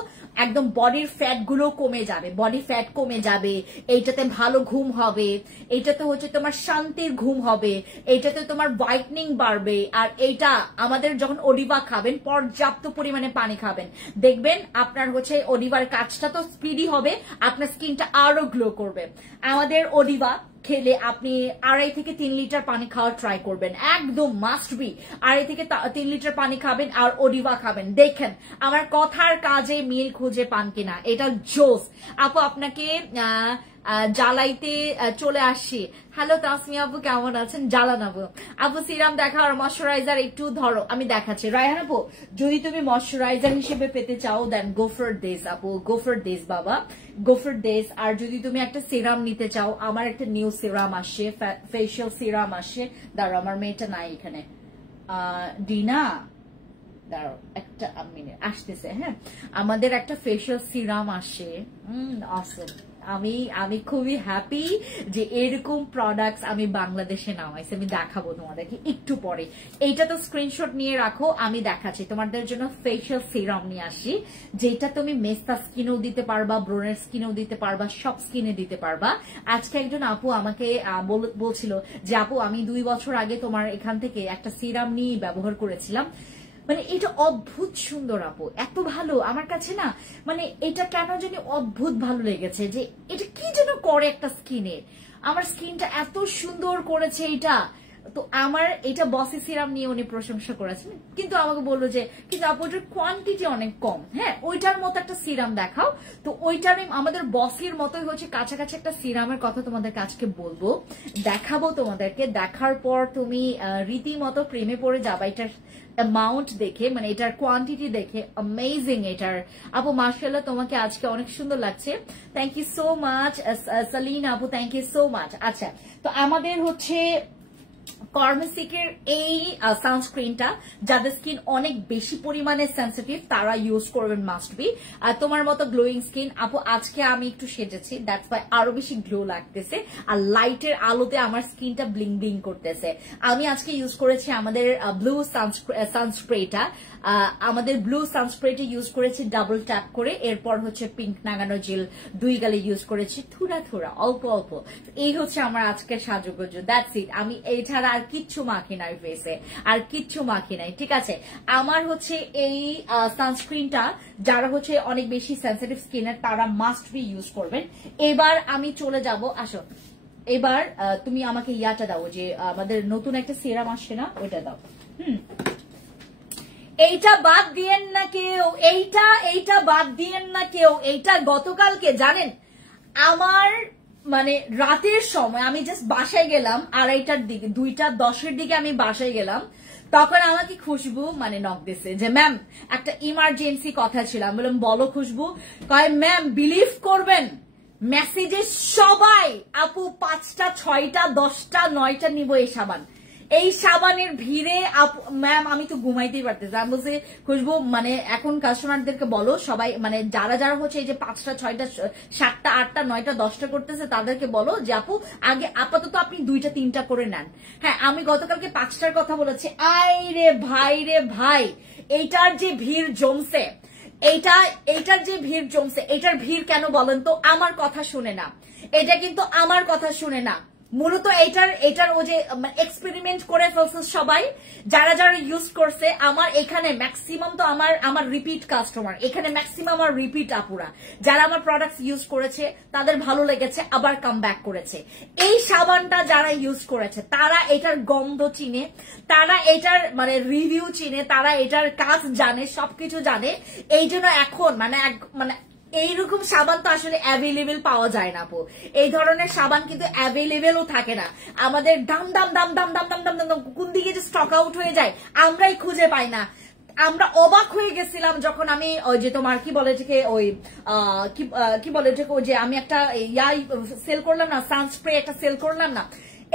একদম বডির ফ্যাট গুলো কমে যাবে, বডি ফ্যাট কমে যাবে, এইটাতে ভালো ঘুম হবে, এইটাতে হচ্ছে তোমার শান্তির ঘুম হবে, এইটাতে তোমার হোয়াইটনিং বাড়বে। আর এইটা আমাদের যখন ওডিবা খাবেন পর্যাপ্ত পরিমাণে পানি খাবেন, দেখবেন আপনার হচ্ছে ওডিবার কাজটা তো স্পিডি হবে, আপনার স্কিনটা আরো গ্লো করবে। আমাদের ওডিবা খেলে আপনি 2.5 থেকে 3 লিটার পানি খাওয়া ট্রাই করবেন, একদম মাস্ট বি। 2.5 থেকে 3 লিটার পানি খাবেন আর ওডিবা খাবেন, দেখেন আমার কথার কাজে মিল খুঁজে পান কিনা, এটা জোস। আপু আপনাকে জ্বালাইতে চলে আসছি। হ্যালো তাসমি আপু, কেমন আছেন? জ্বালান আপু। আপু সিরাম দেখা আর ময়শ্চারাইজার একটু ধরো, আমি দেখাচ্ছি। রায়হান আপু যদি তুমি ময়শ্চারাইজার হিসেবে পেতে চাও দেন গো ফর দিস আপু, গো ফর দিস বাবা, গো ফর দিস। আর যদি তুমি একটা সিরাম নিতে চাও, আমার একটা নিউ সিরাম আসছে, ফেশিয়াল সিরাম আসছে। দাঁড়াও আমার মেয়েটা নাই এখানে, ডিনা দাঁড়াও একটা মিনিট আসতেছে। হ্যাঁ, আমাদের একটা ফেশিয়াল সিরাম আসে, অসম। আমি খুবই হ্যাপি যে এরকম প্রোডাক্টস আমি বাংলাদেশে নামাইছি, আমি দেখাবো তোমাদেরকে একটু পরে। এইটা তো স্ক্রিনশট নিয়ে রাখো, আমি দেখাচ্ছি তোমাদের জন্য ফেশিয়াল সিরাম নিয়ে আসি, যেটা তুমি মেস্তা স্কিনেও দিতে পারবা, ব্রোনের স্কিনেও দিতে পারবা, সব স্কিনে দিতে পারবা। আজকে একজন আপু আমাকে বলছিল যে আপু আমি 2 বছর আগে তোমার এখান থেকে একটা সিরাম নিয়ে ব্যবহার করেছিলাম, মানে এটা অদ্ভুত সুন্দর আপু, এত ভালো আমার কাছে না, মানে এটা কেন জানি অদ্ভুত ভালো লেগেছে যে এটা কি যেন করে একটা স্কিনে, আমার স্কিনটা এত সুন্দর করেছে এটা। তো আমার এটা বসি সিরাম নিয়ে উনি প্রশংসা করেছেন, কিন্তু আমাকে বললো যে কিন্তু আপু ওটার কোয়ান্টিটি অনেক কম, হ্যাঁ ওইটার মতো একটা সিরাম দেখাও। তো ওইটারই আমাদের বসির মতোই হচ্ছে কাছাকাছি একটা সিরামের কথা তোমাদের আজকে বলবো, দেখাবো তোমাদেরকে। দেখার পর তুমি রীতিমতো প্রেমে পড়ে যাবা এটার অ্যামাউন্ট দেখে, মানে এটার কোয়ান্টিটি দেখে। অ্যামেজিং এটার আপু, মাশাআল্লাহ তোমাকে আজকে অনেক সুন্দর লাগছে, thank you so much Salina আপু, থ্যাংক ইউ সো মাচ। আচ্ছা, তো আমাদের হচ্ছে কর্মসিকের এই সানস্ক্রিনটা যাদের স্কিন অনেক বেশি পরিমাণে সেন্সিটিভ তারা ইউজ করবেন, মাস্ট বি। আর তোমার মতো গ্লোয়িং স্কিন আপু, আজকে আমি একটু সেজেছি, দ্যাটস ওয়াই আরো বেশি গ্লো লাগতেছে, আর লাইটের আলোতে আমার স্কিনটা ব্লিং ব্লিং করতেছে। আমি আজকে ইউজ করেছি আমাদের ব্লু সানস্প্রেটা, আমাদের ব্লু সানস্প্রেটা ইউজ করেছি ডাবল ট্যাপ করে, এরপর হচ্ছে পিঙ্ক নাগানো জেল 2 গালে ইউজ করেছি, থোড়া থোড়া অল্প অল্প। এই হচ্ছে আমার আজকের সাজুগুজু, দ্যাটস ইট। আমি এছাড়া আর কিচ্ছু মাখি নাই ফেসে, আর কিচ্ছু মাখি নাই, ঠিক আছে। আমার হচ্ছে এই সানস্ক্রিনটা যারা হচ্ছে অনেক বেশি সেন্সিটিভ স্কিনের তারা মাস্ট বি ইউজ করবেন। এবার আমি চলে যাব, আসো এবার তুমি আমাকে ইয়াটা দাও, যে আমাদের নতুন একটা সিরাম আসছে না, ওইটা দাও। এইটা বাদ দিয়েন না কেউ, এইটা বাদ দিয়েন না কেউ। এইটা গতকালকে জানেন আমার মানে রাতের সময় আমি জাস্ট বাসায় গেলাম, 2:30টার দিকে, 2:10 দিকে আমি বাসায় গেলাম, তখন আমাকে খুশবু মানে নক দিছে যে ম্যাম একটা ইমার্জেন্সি কথা ছিল। আমি বললাম বলো খুশবু, কয় ম্যাম বিলিভ করবেন মেসেজে সবাই আপু 5টা 6টা 10টা 9টা নিব এই সাবান। এই সাবানের ভিড়ে ম্যাম আমি তো ঘুমাইতেই পারতেছি। আমি বলছি খুশবু মানে এখন কাস্টমারদেরকে বলো সবাই মানে যারা যারা হচ্ছে এই যে 5টা 6টা 7টা 8টা 9টা 10টা করতেছে তাদেরকে বলো যে আপু আগে আপাতত আপনি 2টা 3টা করে নেন। হ্যাঁ আমি গতকালকে 5টার কথা বলেছি। আই রে ভাই এইটার যে ভিড় জমছে, এইটার যে ভিড় জমছে, এটার ভিড় কেন বলেন তো? আমার কথা শুনে না, এটা কিন্তু আমার কথা শুনে না। মূলত এটার ও যে এক্সপেরিমেন্ট করে ফেলছে সবাই, যারা যারা ইউজ করছে। আমার এখানে ম্যাক্সিমাম তো আমার রিপিট কাস্টমার, এখানে ম্যাক্সিমাম আমার রিপিট আপুরা যারা আমার প্রোডাক্টস ইউজ করেছে, তাদের ভালো লেগেছে, আবার কাম ব্যাক করেছে। এই সাবানটা যারা ইউজ করেছে তারা এটার গন্ধ চিনে, তারা এটার মানে রিভিউ চিনে, তারা এটার কাজ জানে, সবকিছু জানে। এই জন্য এখন মানে এইরকম সাবান তো আসলে অ্যাভেলেবেল পাওয়া যায় না আপু। এই ধরনের সাবান কিন্তু অ্যাভেলেবেলও থাকে না। আমাদের দাম দাম দাম দাম দাম দাম দাম দাম কোন দিকে যে স্টক আউট হয়ে যায় আমরাই খুঁজে পাই না। আমরা অবাক হয়ে গেছিলাম যখন আমি ওই যে তোমার কি বলে থেকে ওই কি বলে থেকে ওই যে আমি একটা ইয়াই সেল করলাম না, সানস্প্রে একটা সেল করলাম না,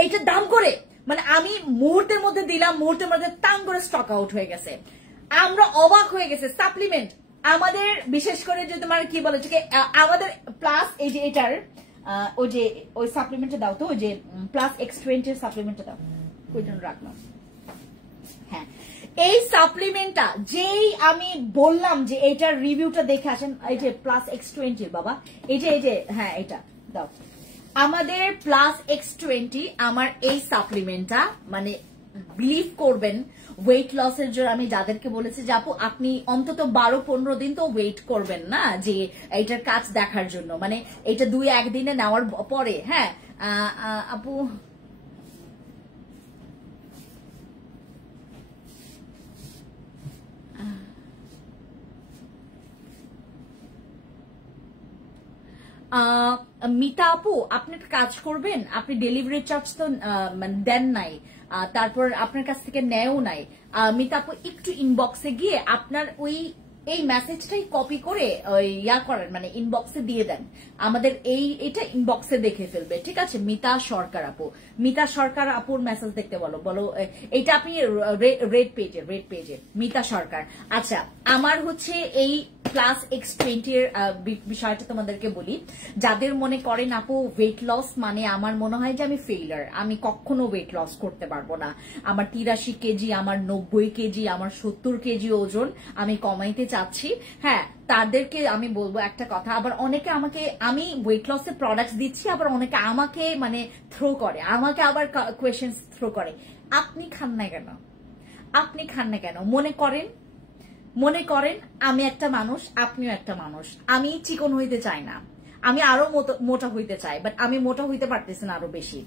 এইটার দাম করে মানে আমি মুহূর্তের মধ্যে দিলাম, মুহূর্তের মধ্যে তাম করে স্টক আউট হয়ে গেছে। আমরা অবাক হয়ে গেছে। সাপ্লিমেন্ট আমাদের বিশেষ করে যে তোমার কি বলে আমাদের প্লাস এই যে এটার ওই যে ওই সাপ্লিমেন্টটা দাও তো, ওই যে প্লাস X20 এর সাপ্লিমেন্টটা দাও, ওইটা রাখলাম। হ্যাঁ এই সাপ্লিমেন্টটা যেই আমি বললাম যে এটার রিভিউটা দেখে আসেন, এই যে প্লাস X20 বাবা, এই যে হ্যাঁ এটা দাও আমাদের প্লাস X20। আমার এই সাপ্লিমেন্টটা মানে বিলিভ করবেন ওয়েট লসের জন্য আমি যাদেরকে বলেছি যে আপু আপনি অন্তত 12-15 দিন তো ওয়েট করবেন না যে এইটার কাজ দেখার জন্য, মানে এটা 2-1 দিনে নেওয়ার পরে হ্যাঁ আপু মিতা আপু আপনি একটা কাজ করবেন, আপনি ডেলিভারি চার্জ তো দেন নাই, তারপর আপনার কাছ থেকে নেয়ও নাই। মিতা আপু একটু ইনবক্সে গিয়ে আপনার এই মেসেজটাই কপি করে ইয়া করেন, মানে ইনবক্সে দিয়ে দেন। আমাদের এটা ইনবক্সে দেখে ফেলবে, ঠিক আছে? মিতা সরকার আপুর মেসেজ দেখতে বলো এটা আপনি রেড পেজে মিতা সরকার। আচ্ছা আমার হচ্ছে এই প্লাস X20 এর বিষয়টা তোমাদেরকে বলি। যাদের মনে করেন আপু ওয়েট লস মানে আমার মনে হয় যে আমি ফেইলার, আমি কখনো ওয়েট লস করতে পারবো না, আমার 83 কেজি, আমার 90 কেজি, আমার 70 কেজি ওজন আমি কমাইতে চাচ্ছি, হ্যাঁ তাদেরকে আমি বলবো একটা কথা। আবার অনেকে আমি ওয়েট লসের প্রোডাক্টস দিচ্ছি, আবার অনেকে আমাকে মানে থ্রো করে, আমাকে আবার কোয়েশ্চেন থ্রো করে, আপনি খান না কেন? মনে করেন আমি একটা মানুষ, আপনিও একটা মানুষ, আমি চিকন হইতে চাই না, আমি আরো মোটা হইতে চাই, বাট আমি মোটা হইতে পারতেছি না আরো বেশি।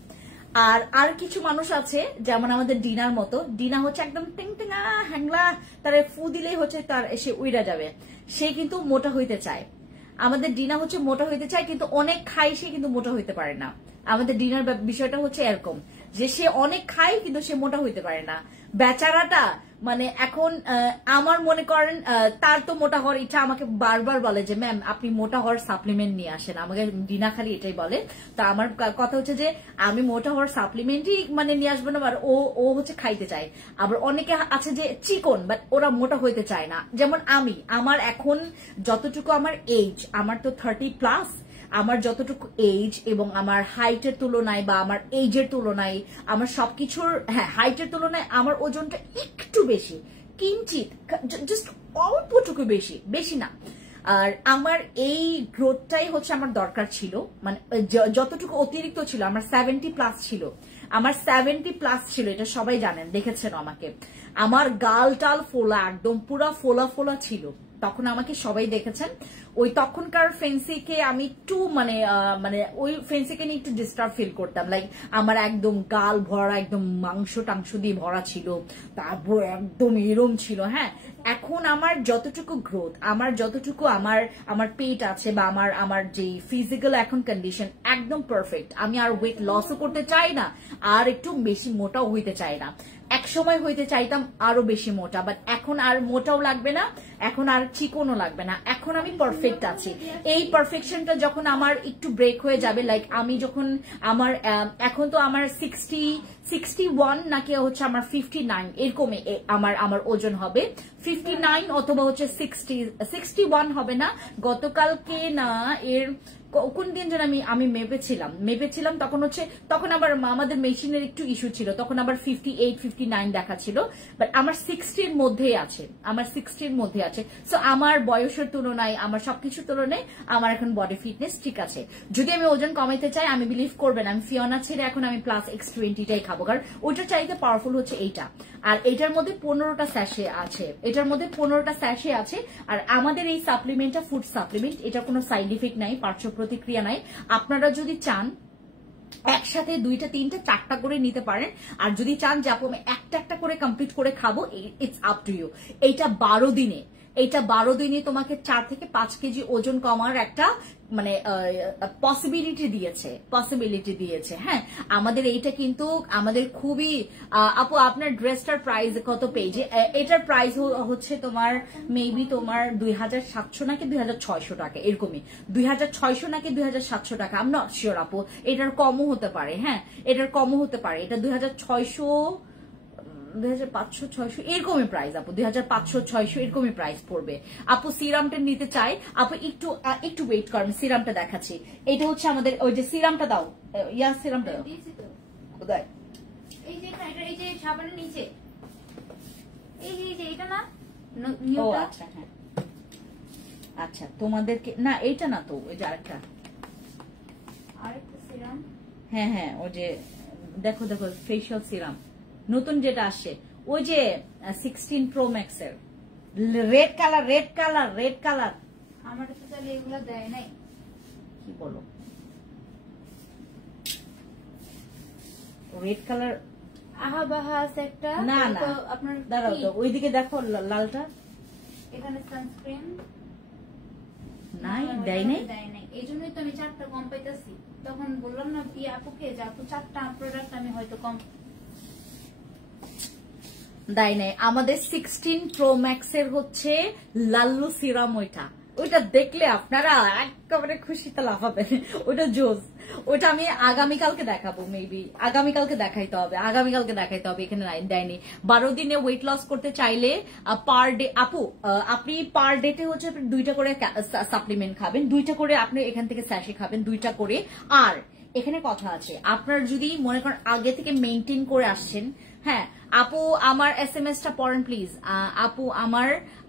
আর কিছু মানুষ আছে যেমন আমাদের ডিনার মতো, ডিনা হচ্ছে একদম টিংটিঙা হ্যাংলা, তার ফু দিলেই হচ্ছে তার সে উইরা যাবে, সে কিন্তু মোটা হইতে চায়। আমাদের ডিনা হচ্ছে মোটা হইতে চায় কিন্তু অনেক খায়, সে কিন্তু মোটা হইতে পারে না। আমাদের ডিনার বিষয়টা হচ্ছে এরকম যে সে অনেক খায় কিন্তু সে মোটা হইতে পারে না। বেচারাটা মানে এখন আমার মনে করেন তার তো মোটা হওয়ার ইচ্ছা, আমাকে বারবার বলে যে ম্যাম আপনি মোটা হওয়ার সাপ্লিমেন্ট নিয়ে আসেন, আমাকে ডিনা খালি এটাই বলে। তো আমার কথা হচ্ছে যে আমি মোটা হওয়ার সাপ্লিমেন্টই মানে নিয়ে আসবো না, ও হচ্ছে খাইতে চায়। আবার অনেকে আছে যে চিকন বাট ওরা মোটা হইতে চায় না, যেমন আমার এখন যতটুকু আমার এজ, আমার তো 30+, আমার যতটুকু এজ এবং আমার হাইটের তুলনায় বা আমার এজের তুলনায় আমার সবকিছুর, হ্যাঁ হাইটের তুলনায় আমার ওজনটা একটু বেশি, কিঞ্চিত জাস্ট অল্পটুকু বেশি না। আর আমার এই গ্রোথটাই হচ্ছে আমার দরকার ছিল, মানে যতটুকু অতিরিক্ত ছিল। আমার 70+ ছিল, এটা সবাই জানেন, দেখেছেন আমাকে। আমার গাল টাল ফোলা, একদম পুরা ফোলা ছিল, তখন আমাকে সবাই দেখেছেন। ওই তখনকার ফেন্সিকে আমি একটু মানে ওই ফেন্সিকে নিয়ে একটু ডিস্টার্ব ফিল করতাম, লাইক আমার একদম গাল ভরা, একদম মাংস টাংস দিয়ে ভরা ছিল, তারপর একদম এরম ছিল। হ্যাঁ এখন আমার যতটুকু গ্রোথ, আমার যতটুকু আমার পেট আছে বা আমার যে ফিজিক্যাল এখন কন্ডিশন একদম পারফেক্ট। আমি আর ওয়েট লসও করতে চাই না, আর একটু বেশি মোটাও হইতে চাই না। এক সময় হইতে চাইতাম আরো বেশি মোটা, বাট এখন আর মোটাও লাগবে না, এখন আর চিকনও লাগবে না, এখন আমি পারফেক্ট আছি। এই পারফেকশনটা যখন আমার একটু ব্রেক হয়ে যাবে, লাইক আমি যখন আমার এখন তো আমার 61 নাকি হচ্ছে আমার 59 এরকম আমার ওজন হবে, 59 অথবা হচ্ছে 61 হবে না। গতকালকে না এর কোন দিন যেন আমি মেপেছিলাম তখন আবার আমাদের মেশিনের একটু ইস্যু ছিল, তখন আবার 58 59 দেখাচ্ছিল, বাট আমার 60-র মধ্যেই আছে, আমার 60-র মধ্যে আছে। সো আমার বয়সের তুলনায়, আমার সবকিছুর তুলনায় আমার এখন বডি ফিটনেস ঠিক আছে। যদি আমি ওজন কমাইতে চাই, আমি বিলিভ করবেন আমি ফিওনা ছেড়ে এখন আমি +X20টাই খাবো, কারণ ওইটার চাইতে পাওয়ারফুল হচ্ছে এইটা। আর এটার মধ্যে 15টা স্যাশে আছে, আর আমাদের এই সাপ্লিমেন্টটা ফুড সাপ্লিমেন্ট, এটা কোনো সাইড ইফেক্ট নাই, পার্শ্ব প্রতিক্রিয়া নাই। আপনারা যদি চান একসাথে 2টা 3টা 4টা করে নিতে পারেন, আর যদি চান যে আপু আমি একটা করে কমপ্লিট করে খাবো, ইটস আপ টু ইউ। এইটা 12 দিনে তোমাকে 4 থেকে 5 কেজি ওজন কমার একটা মানে পসিবিলিটি দিয়েছে। হ্যাঁ, আমাদের এইটা কিন্তু আমাদের খুবই আপু আপনার ড্রেসটার প্রাইস কত পেজে? এটার প্রাইস হচ্ছে তোমার মেবি তোমার 2700 নাকি 2600 টাকা, এরকমই 2600 নাকি 2700 টাকা, আই এম নট শিওর আপু, এটার কমও হতে পারে। হ্যাঁ, এটার কমও হতে পারে, এটা 2600 2500 600 এরকমই প্রাইস আপু, 2500 600 এরকমই প্রাইস পড়বে। আপু সিরামটা নিতে চাই, আপু একটু ওয়েট করেন, সিরামটা দেখাচ্ছি। এটা হচ্ছে আমাদের ওই যে সিরামটা দাও, সিরামটা দাও কোথায়? এই যে সাবানের নিচে, এই যে এটা না, ও আচ্ছা, হ্যাঁ আচ্ছা, তোমাদেরকে না এইটা না তো, ওই যে আরেকটা সিরাম, হ্যাঁ ওই যে দেখো ফেশিয়াল সিরাম নতুন যেটা আসছে, ওই যে 16 Pro Max এর রেড কালার। আমার তো তাহলে এগুলো দেয় নাই। কি বলো? রেড কালার আহা বাহা আছে একটা, না তো আপনার দাঁড়াও তো, ওইদিকে দেখো লালটা, এখানে সানস্ক্রিন নাই, দেয় নাই। এই জন্যই তো আমি 4টা কম পাইতেছি। তখন বললাম না কি আপুকে যে আপু 4টা প্রোডাক্ট আমি হয়তো কম দেয় নাই। আমাদের 16 Pro Max এর হচ্ছে লাল্লু সিরাম, ওইটা দেখলে আপনারা একেবারে খুশিতে লাফাবেন, ওইটা জোস। ওইটা আমি আগামীকালকে দেখাবো, মেবি আগামীকালকে দেখাইতে হবে, এখানে দেয়নি। 12 দিনে ওয়েট লস করতে চাইলে পার ডে আপু আপনি পার ডেতে হচ্ছে 2টা করে সাপ্লিমেন্ট খাবেন, 2টা করে আপনি এখান থেকে স্যাশে খাবেন, 2টা করে। আর এখানে কথা আছে, আপনার যদি মনে করেন আগে থেকে মেনটেন করে আসছেন, হ্যাঁ আপু আমার SMS-টা পড়েন প্লিজ। আপু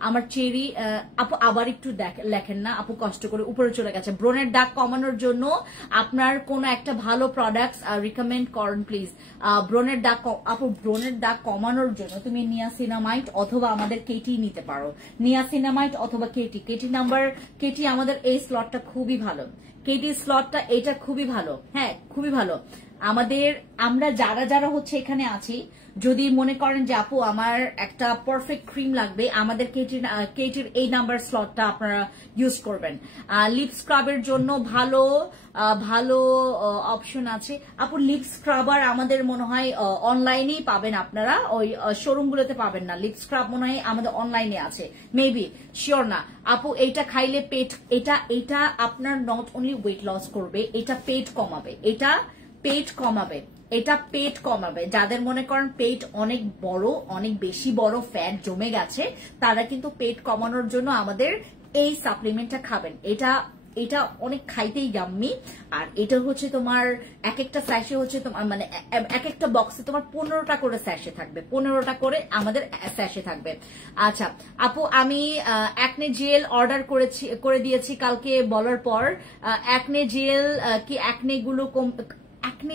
আমার চেরি আপু আবার একটু লেখেন না আপু, কষ্ট করে উপরে চলে গেছে। ব্রণের দাগ কমানোর জন্য আপনার কোন একটা ভালো প্রোডাক্টস রিকমেন্ড করেন প্লিজ। ব্রণের দাগ কমানোর জন্য তুমি নিয়াসিনামাইড অথবা আমাদের কেটি নিতে পারো, নিয়াসিনামাইড অথবা কেটি আমাদের এই স্লটটা খুবই ভালো, কেটি স্লটটা এটা খুবই ভালো, হ্যাঁ খুবই ভালো। আমরা যারা হচ্ছে এখানে আছি, যদি মনে করেন যে আপু আমার একটা পারফেক্ট ক্রিম লাগবে, আমাদের কেটির এই নাম্বার স্লটটা আপনারা ইউজ করবেন। লিপ স্ক্রাবের জন্য ভালো অপশন আছে আপু। লিপ স্ক্রাবার আমাদের মনে হয় অনলাইনেই পাবেন, আপনারা ওই শোরুমগুলোতে পাবেন না। লিপ স্ক্রাব মনে হয় আমাদের অনলাইনে আছে, মেবি, শিওর না আপু। এইটা খাইলে এটা আপনার নট অনলি ওয়েট লস করবে, এটা পেট কমাবে। যাদের মনে করেন পেট অনেক বড়, অনেক বেশি বড়, ফ্যাট জমে গেছে, তারা কিন্তু পেট কমানোর জন্য আমাদের এই সাপ্লিমেন্টটা খাবেন। এটা অনেক খাইতেই ইয়াম্মি। আর এটা হচ্ছে তোমার এক একটা স্যাশে হচ্ছে তোমার মানে এক একটা বক্সে তোমার 15টা করে স্যাশে থাকবে, 15টা করে আমাদের স্যাশে থাকবে। আচ্ছা আপু আমি অ্যাকনে জেল অর্ডার করে দিয়েছি কালকে বলার পর। অ্যাকনে জেল কি অ্যাকনে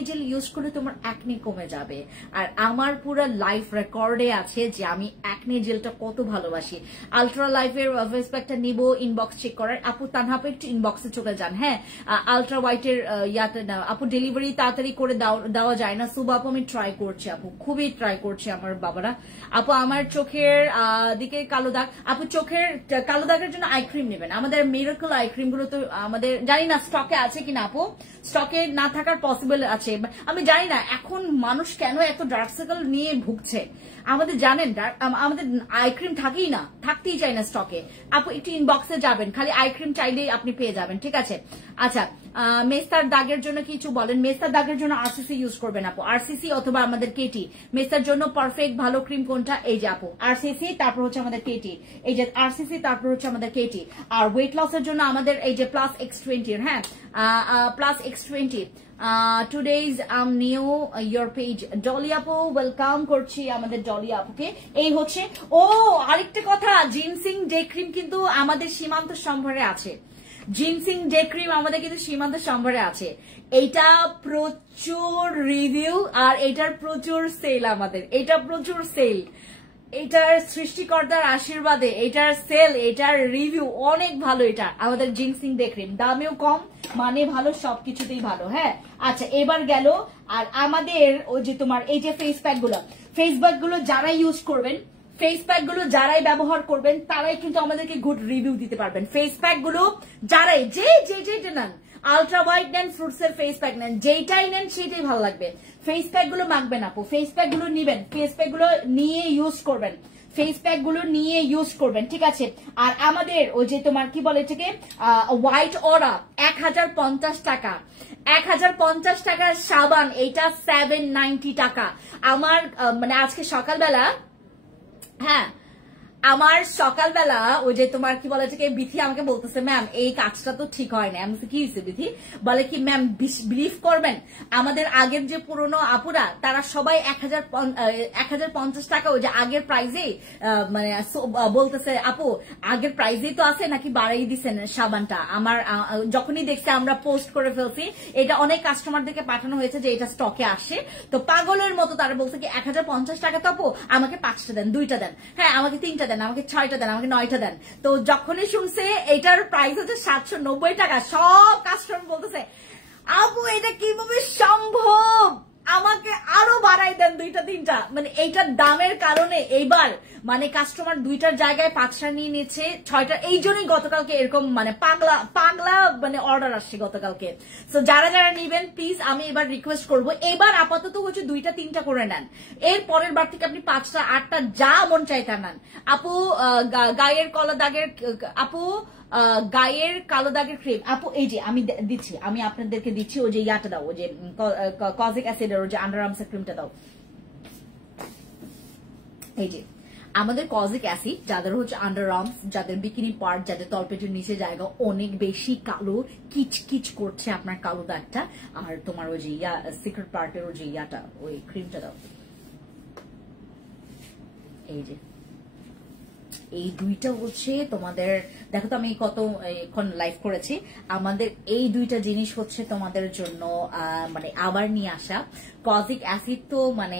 জেল ইউজ করলে তোমার অ্যাকনে কমে যাবে। আর আমার পুরো লাইফ রেকর্ডে আছে যে আমি অ্যাকনে জেলটা কত ভালোবাসি। আলট্রা লাইফের ফেস প্যাকটা নিব, ইনবক্স চেক করার আপু। তানহাপে একটু ইনবক্সে চলে যান, হ্যাঁ আলট্রা হোয়াইটের ইয়াতে আপু ডেলিভারি তাড়াতাড়ি করে দেওয়া যায় না। সুবা আপু আমি ট্রাই করছি আপু, খুবই ট্রাই করছি আমার বাবারা। আপু আমার চোখের দিকে কালো দাগ, আপু চোখের কালো দাগের জন্য আই ক্রিম নেবেন। আমাদের মিরাকল আই ক্রিম গুলো তো আমাদের জানি না স্টকে আছে কিনা আপু, স্টকে না থাকার পসিবল আছে। আমি জানি না এখন মানুষ কেন এত ডার্ক সার্কেল নিয়ে ভুগছে। আমাদের জানেন আমাদের আই ক্রিম থাকতেই চাই না স্টকে। আপু একটু ইনবক্সে যাবেন, খালি আই ক্রিম চাইলেই আপনি পেয়ে যাবেন, ঠিক আছে? আচ্ছা, মেস্তার দাগের জন্য কিছু বলেন। মেস্তার দাগের জন্য আরসিসি ইউজ করবেন আপু, আরসিসি অথবা আমাদের কেটি। মেস্তার জন্য পারফেক্ট ভালো ক্রিম কোনটা? এই যে আপু আরসিসি, তারপর হচ্ছে আমাদের কেটি। এই যে আরসিসি, তারপর হচ্ছে আমাদের কেটি। আর ওয়েট লসের জন্য আমাদের এই যে প্লাস X20, হ্যাঁ plus X20। Today's new your page Dolly আপু, ওয়েলকাম করছি আমাদের ডলি আপুকে। এই হচ্ছে আরেকটা কথা, জিনসিং ডে ক্রিম কিন্তু আমাদের সীমান্ত সম্ভারে আছে। জিনসিং ডে ক্রিম আমাদের কিন্তু সীমান্ত সম্ভারে আছে। এইটা প্রচুর রিভিউ আর এটার প্রচুর সেল, আমাদের এটা প্রচুর সেল। এটার সৃষ্টিকর্তার আশীর্বাদে এটার সেল, এটার রিভিউ অনেক ভালো। এটা আমাদের জিনসিং ডে ক্রিম, দামেও কম, মানে ভালো, সবকিছুতেই ভালো। হ্যাঁ আচ্ছা, এবার গেল। আর আমাদের ওই যে তোমার এই যে ফেস প্যাক গুলো যারা ইউজ করবেন, ফেস প্যাক গুলো যারাই ব্যবহার করবেন তারাই কিন্তু আমাদেরকে গুড রিভিউ দিতে পারবেন। ফেস প্যাক গুলো যারাই যেটা নেন, আলট্রা হোয়াইট নেন, ফ্রুটস এর ফেস প্যাক নেন, যেটাই নেন সেটাই ভালো লাগবে। ফেস প্যাক গুলো মাখবেন আপু, ফেস প্যাক গুলো নিবেন, ফেস প্যাক গুলো নিয়ে ইউজ করবেন, ফেস প্যাক গুলো নিয়ে ইউজ করবেন, ঠিক আছে? আর আমাদের ওই যে তোমার কি বলে এটাকে হোয়াইট অরা 1050 টাকা, 1050 টাকার সাবান, এইটা 790 টাকা। আমার মানে আজকে সকালবেলা, হ্যাঁ আমার সকালবেলা ওই যে তোমার কি বলে যে বিথি আমাকে বলতেছে, ম্যাম এই কাজটা তো ঠিক হয় না। আমি কি হয়েছে বিথি? বলে কি ম্যাম বিলিভ করবেন, আমাদের আগের যে পুরনো আপুরা তারা সবাই 1050 টাকা ওই যে আগের প্রাইজে মানে বলতেছে, আপু আগের প্রাইজেই তো আছে নাকি বাড়াই দিচ্ছেন সাবানটা। আমার যখনই দেখছে আমরা পোস্ট করে ফেলছি, এটা অনেক কাস্টমারদেরকে পাঠানো হয়েছে যে এটা স্টকে আসে, তো পাগলের মতো তারা বলছে কি 1050 টাকা তো আপু, আমাকে 5টা দেন, 2টা দেন, হ্যাঁ আমাকে 3টা দেন, আমাকে 6টা দেন, আমাকে 9টা দেন। তো যখনই শুনছে এটার প্রাইস হচ্ছে 790 টাকা, সব কাস্টমার বলতেছে আপু এটা কিভাবে সম্ভব, আমাকে আরো বাড়াই দেন 2টা 3টা। মানে এইটার দামের কারণে এইবার মানে কাস্টমার 2টার জায়গায় 5টা নিয়ে নিচ্ছে, 6টা। এই জন্যই গতকালকে এরকম মানে পাগলা মানে অর্ডার আসছে গতকালকে। তো যারা নিবেন প্লিজ আমি এবার রিকোয়েস্ট করবো, এবার আপাতত হচ্ছে 2টা 3টা করে নেন, এর পরের বার থেকে আপনি 5টা 8টা যা মন চাই তা নেন। আপু গায়ের কলা দাগের, আপু গায়ের কালো দাগের ক্রিম আপু এই যে আমি দিচ্ছি, আমি আপনাদেরকে দিচ্ছি। ওই যে ইয়াটা দাও, ওই যে কজিক অ্যাসিডের ওই যে আন্ডারআর্মসের ক্রিমটা দাও। এই যে আমাদের কজিক অ্যাসিড, যাদের হচ্ছে আন্ডারআর্মস, যাদের বিকিনি পার্ট, যাদের তলপেটের নিচে জায়গা অনেক বেশি কালো, কিচকিচ করছে আপনার কালো দাগটা, আর তোমার ওই যে সিক্রেট পার্টের ওই যে ইয়াটা, ওই ক্রিমটা দাও। এই যে এই দুইটা হচ্ছে তোমাদের, দেখো তো আমি কতক্ষণ লাইভ করেছি, আমাদের এই দুইটা জিনিস হচ্ছে তোমাদের জন্য মানে আবার নিয়ে আসা। কজিক অ্যাসিড তো মানে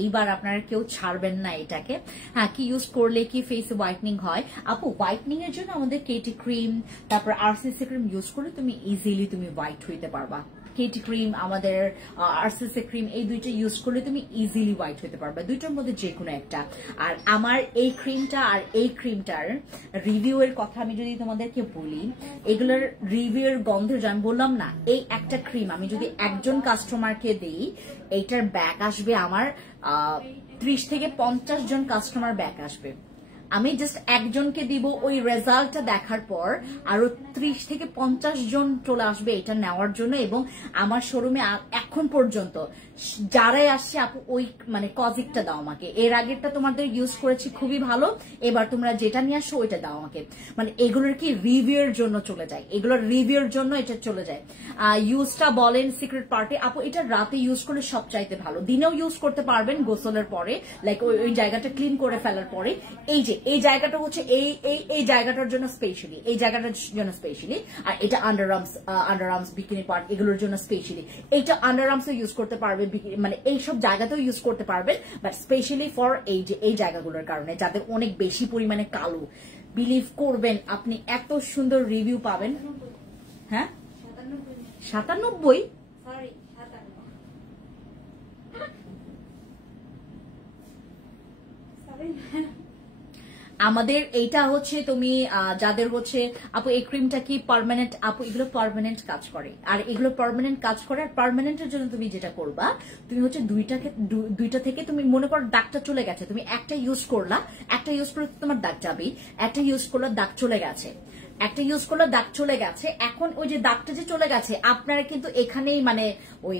এইবার আপনারা কেউ ছাড়বেন না এটাকে। হ্যাঁ, কি ইউজ করলে কি ফেস হোয়াইটনিং হয় আপু? হোয়াইটনিং এর জন্য আমাদের কেটি ক্রিম, তারপর আরসিসি ক্রিম ইউজ করলে তুমি ইজিলি তুমি হোয়াইট হইতে পারবা। কেটি ক্রিম, আমাদের আরসিসি ক্রিম, এই দুইটা ইউজ করলে তুমি ইজিলি হোয়াইট হতে পারবে, দুইটার মধ্যে যে কোনো একটা। আর আমার এই ক্রিমটা আর এই ক্রিমটার রিভিউ এর কথা আমি যদি তোমাদেরকে বলি, এগুলোর রিভিউ এর গন্ধের, আমি বললাম না, এই একটা ক্রিম আমি যদি একজন কাস্টমারকে দিই, এইটার ব্যাক আসবে আমার 30 থেকে 50 জন কাস্টমার ব্যাক আসবে। আমি জাস্ট একজনকে দিব, ওই রেজাল্টটা দেখার পর আরো 30 থেকে 50 জন চলে আসবে এটা নেওয়ার জন্য। এবং আমার শোরুমে এখন পর্যন্ত যারাই আসছে, আপু ওই মানে কজিকটা দাও আমাকে, এর আগেরটা তোমাদের ইউজ করেছি খুবই ভালো, এবার তোমরা যেটা নিয়ে আসো ওইটা দাও আমাকে। মানে এগুলোর কি রিভিউর জন্য চলে যায়, এগুলোর রিভিউর জন্য এটা চলে যায়। ইউজটা বলেন সিক্রেট পার্টে আপু, এটা রাতে ইউজ করলে সব চাইতে ভালো, দিনেও ইউজ করতে পারবেন গোসলের পরে, লাইক ওই জায়গাটা ক্লিন করে ফেলার পরে। এই যে এই জায়গাটা হচ্ছে এই জায়গাটার জন্য স্পেশালি, এই জায়গাটার জন্য স্পেশালি। আর এটা আন্ডারআর্মস বিকিনি পার্ট এগুলোর জন্য স্পেশালি। এইটা আন্ডারআর্মসে ইউজ করতে পারবে, মানে এইসব জায়গাতেও ইউজ করতে পারবেন, বাট স্পেশালি ফর এই যে এই জায়গাগুলোর কারণে যাদের অনেক বেশি পরিমাণে কালো। বিলিভ করবেন আপনি এত সুন্দর রিভিউ পাবেন। হ্যাঁ 97, আমাদের এইটা হচ্ছে তুমি যাদের হচ্ছে আপু এই ক্রিমটা কি পার্মানেন্ট, আপু এগুলো পার্মানেন্ট কাজ করে, আর এগুলো পার্মানেন্ট কাজ করে। আর পার্মানেন্টের জন্য তুমি যেটা করবা, তুমি হচ্ছে দুইটা থেকে তুমি মনে করো দাগটা চলে গেছে, তুমি একটা ইউজ করলা, একটা ইউজ করলে তোমার দাগ যাবেই, একটা ইউজ করলে দাগ চলে গেছে, একটা ইউজ করলে দাগ চলে গেছে। এখন ওই যে দাগটা যে চলে গেছে, আপনারা কিন্তু এখানেই মানে ওই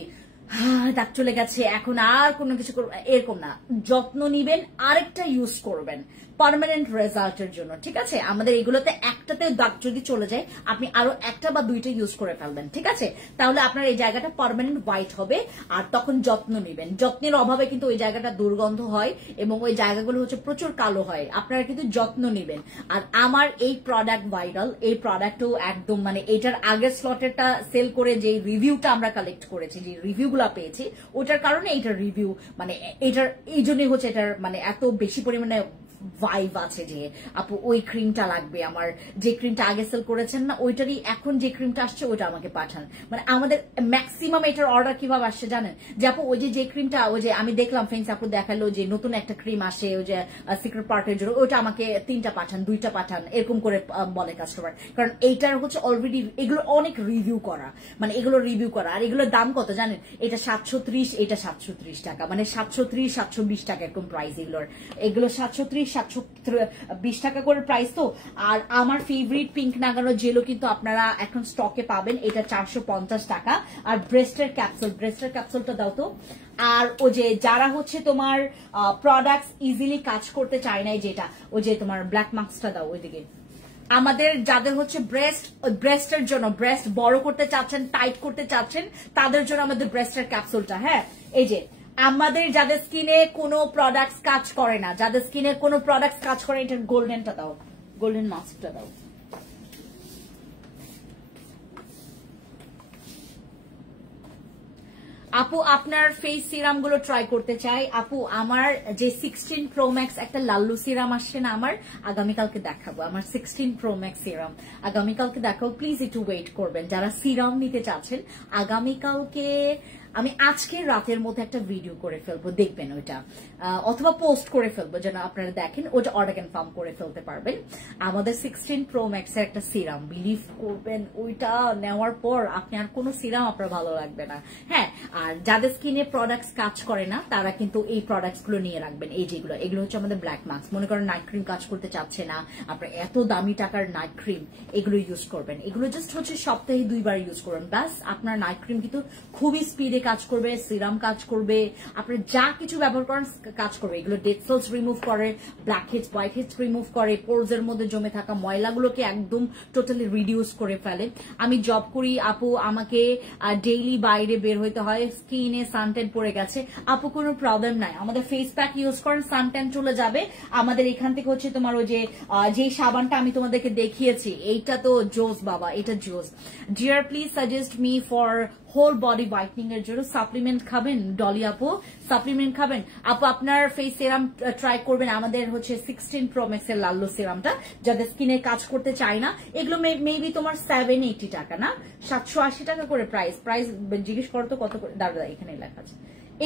দাগ চলে গেছে এখন আর কোনো কিছু এরকম না, যত্ন নিবেন, আরেকটা ইউজ করবেন পার্মানেন্ট রেজাল্টের জন্য, ঠিক আছে? আমাদের এগুলোতে একটাতে দাগ যদি চলে যায়, আপনি আরো একটা বা দুইটা ইউজ করে ফেলবেন, ঠিক আছে? তাহলে আপনার এই জায়গাটা পার্মানেন্ট হোয়াইট হবে। আর তখন যত্ন নিবেন, যত্নের অভাবে কিন্তু ওই জায়গাটা দুর্গন্ধ হয় এবং ওই জায়গাগুলো হচ্ছে প্রচুর কালো হয়, আপনারা কিন্তু যত্ন নিবেন। আর আমার এই প্রোডাক্ট ভাইরাল, এই প্রোডাক্টও একদম মানে এটার আগের স্লটেরটা সেল করে যে রিভিউটা আমরা কালেক্ট করেছি, যে রিভিউগুলো পেয়েছি, ওটার কারণে এটার রিভিউ মানে এটার এই জন্যই হচ্ছে এটার মানে এত বেশি পরিমাণে ভাইব আছে যে আপু ওই ক্রিমটা লাগবে আমার, যে ক্রিমটা আগে সেল করেছেন না ওইটারই এখন যে ক্রিমটা আসছে ওইটা আমাকে পাঠান। মানে আমাদের ম্যাক্সিমাম এটার অর্ডার কিভাবে আসছে জানেন, যে আপু ওই যে ক্রিমটা ওই যে আমি দেখলাম ফ্রেন্ডস আপু দেখালো যে নতুন একটা ক্রিম আসে ওই যে সিক্রেট পার্টের জন্য, ওইটা আমাকে 3টা পাঠান, 2টা পাঠান, এরকম করে বলে কাস্টমার। কারণ এইটার হচ্ছে অলরেডি এগুলো অনেক রিভিউ করা, মানে এগুলো রিভিউ করা। আর এগুলোর দাম কত জানেন, এটা 730, এটা 730 টাকা, মানে 730 720 টাকা এরকম প্রাইস এগুলোর। এগুলো 730 720 টাকা করে প্রাইস তো। আর আমার ফেভারিট পিঙ্ক নাগানো জেলও কিন্তু আপনারা এখন স্টকে পাবেন, এটা 450 টাকা। আর ব্রেস্টের ক্যাপসুলটা দাও তো। আর ও যে যারা হচ্ছে তোমার প্রোডাক্টস ইজিলি কাজ করতে চায় না, যেটা ওই যে তোমার ব্ল্যাক মাস্কটা দাও ওইদিকে। আমাদের যাদের হচ্ছে ব্রেস্টের জন্য, ব্রেস্ট বড় করতে চাচ্ছেন, টাইট করতে চাচ্ছেন, তাদের জন্য আমাদের ব্রেস্টের ক্যাপসুলটা। হ্যাঁ, এই যে আমাদের যাদের স্কিনে কোনো প্রোডাক্টস কাজ করে না, যাদের স্কিনে কোনো প্রোডাক্টস কাজ করে, এটার গোল্ডেনটা দাও, গোল্ডেন মাস্কটা দাও। আপু আপনার ফেস সিরাম গুলো ট্রাই করতে চাই। আপু আমার যে 16 Pro Max একটা লাল্লু সিরাম আসছে না, আমার আগামীকালকে দেখাবো, আমার 16 Pro Max সিরাম আগামীকালকে দেখাবো। প্লিজ একটু ওয়েট করবেন যারা সিরাম নিতে চাচ্ছেন। আগামীকালকে আমি আজকে রাতের মধ্যে একটা ভিডিও করে ফেলবো, দেখবেন ওইটা, অথবা পোস্ট করে ফেলবো যেন আপনারা দেখেন, ওটা অর্ডার কনফার্ম করে ফেলতে পারবেন। আমাদের 16 Pro Max এর একটা সিরাম, বিলিভ করবেন ওইটা নেওয়ার পর আপনি আর কোনো সিরাম আপনার ভালো লাগবে না। হ্যাঁ, আর যাদের স্কিনে প্রোডাক্টস কাজ করে না তারা কিন্তু এই প্রোডাক্টস গুলো নিয়ে রাখবেন। এই যেগুলো, এগুলো হচ্ছে আমাদের ব্ল্যাক মাস্ক। মনে করেন নাইট ক্রিম কাজ করতে চাচ্ছে না আপনার, এত দামি টাকার নাইট ক্রিম, এগুলো ইউজ করবেন। এগুলো জাস্ট হচ্ছে সপ্তাহে 2বার ইউজ করবেন, ব্যাস আপনার নাইট ক্রিম কিন্তু খুবই স্পিডে কাজ করবে, সিরাম কাজ করবে, আপনার যা কিছু ব্যবহার করেন কাজ করবে। এগুলো ডেড সেলস রিমুভ করে, blackheads whiteheads remove করে, পোরস এর মধ্যে জমে থাকা ময়লাগুলোকে একদম টোটালি রিডিউস করে ফেলে। আমি জব করি আপু, আমাকে ডেইলি বাইরে বের হইতে হয়, স্কিনে সানট্যান পড়ে গেছে, আপু কোনো প্রবলেম নাই, আমাদের ফেস প্যাক ইউজ করেন, সানট্যান চলে যাবে। আমাদের এখান থেকে হচ্ছে তোমার ওই যে সাবানটা আমি তোমাদেরকে দেখিয়েছি, এইটা তো জোস বাবা, এটা জোস। Dear please suggest me for whole body whitening এর জন্য সাপ্লিমেন্ট খাবেন ডলি আপু, সাপ্লিমেন্ট খাবেন আপু, আপনার ফেস সিরাম ট্রাই করবেন। আমাদের হচ্ছে 16 Pro Max এর লাল্লু সিরামটা, যাদের স্কিনে কাজ করতে চায় না, এগুলো মেবি তোমার 780 টাকা না 780 টাকা করে প্রাইস জিজ্ঞেস করো তো কত করে, দাঁড়া এখানে লেখা আছে,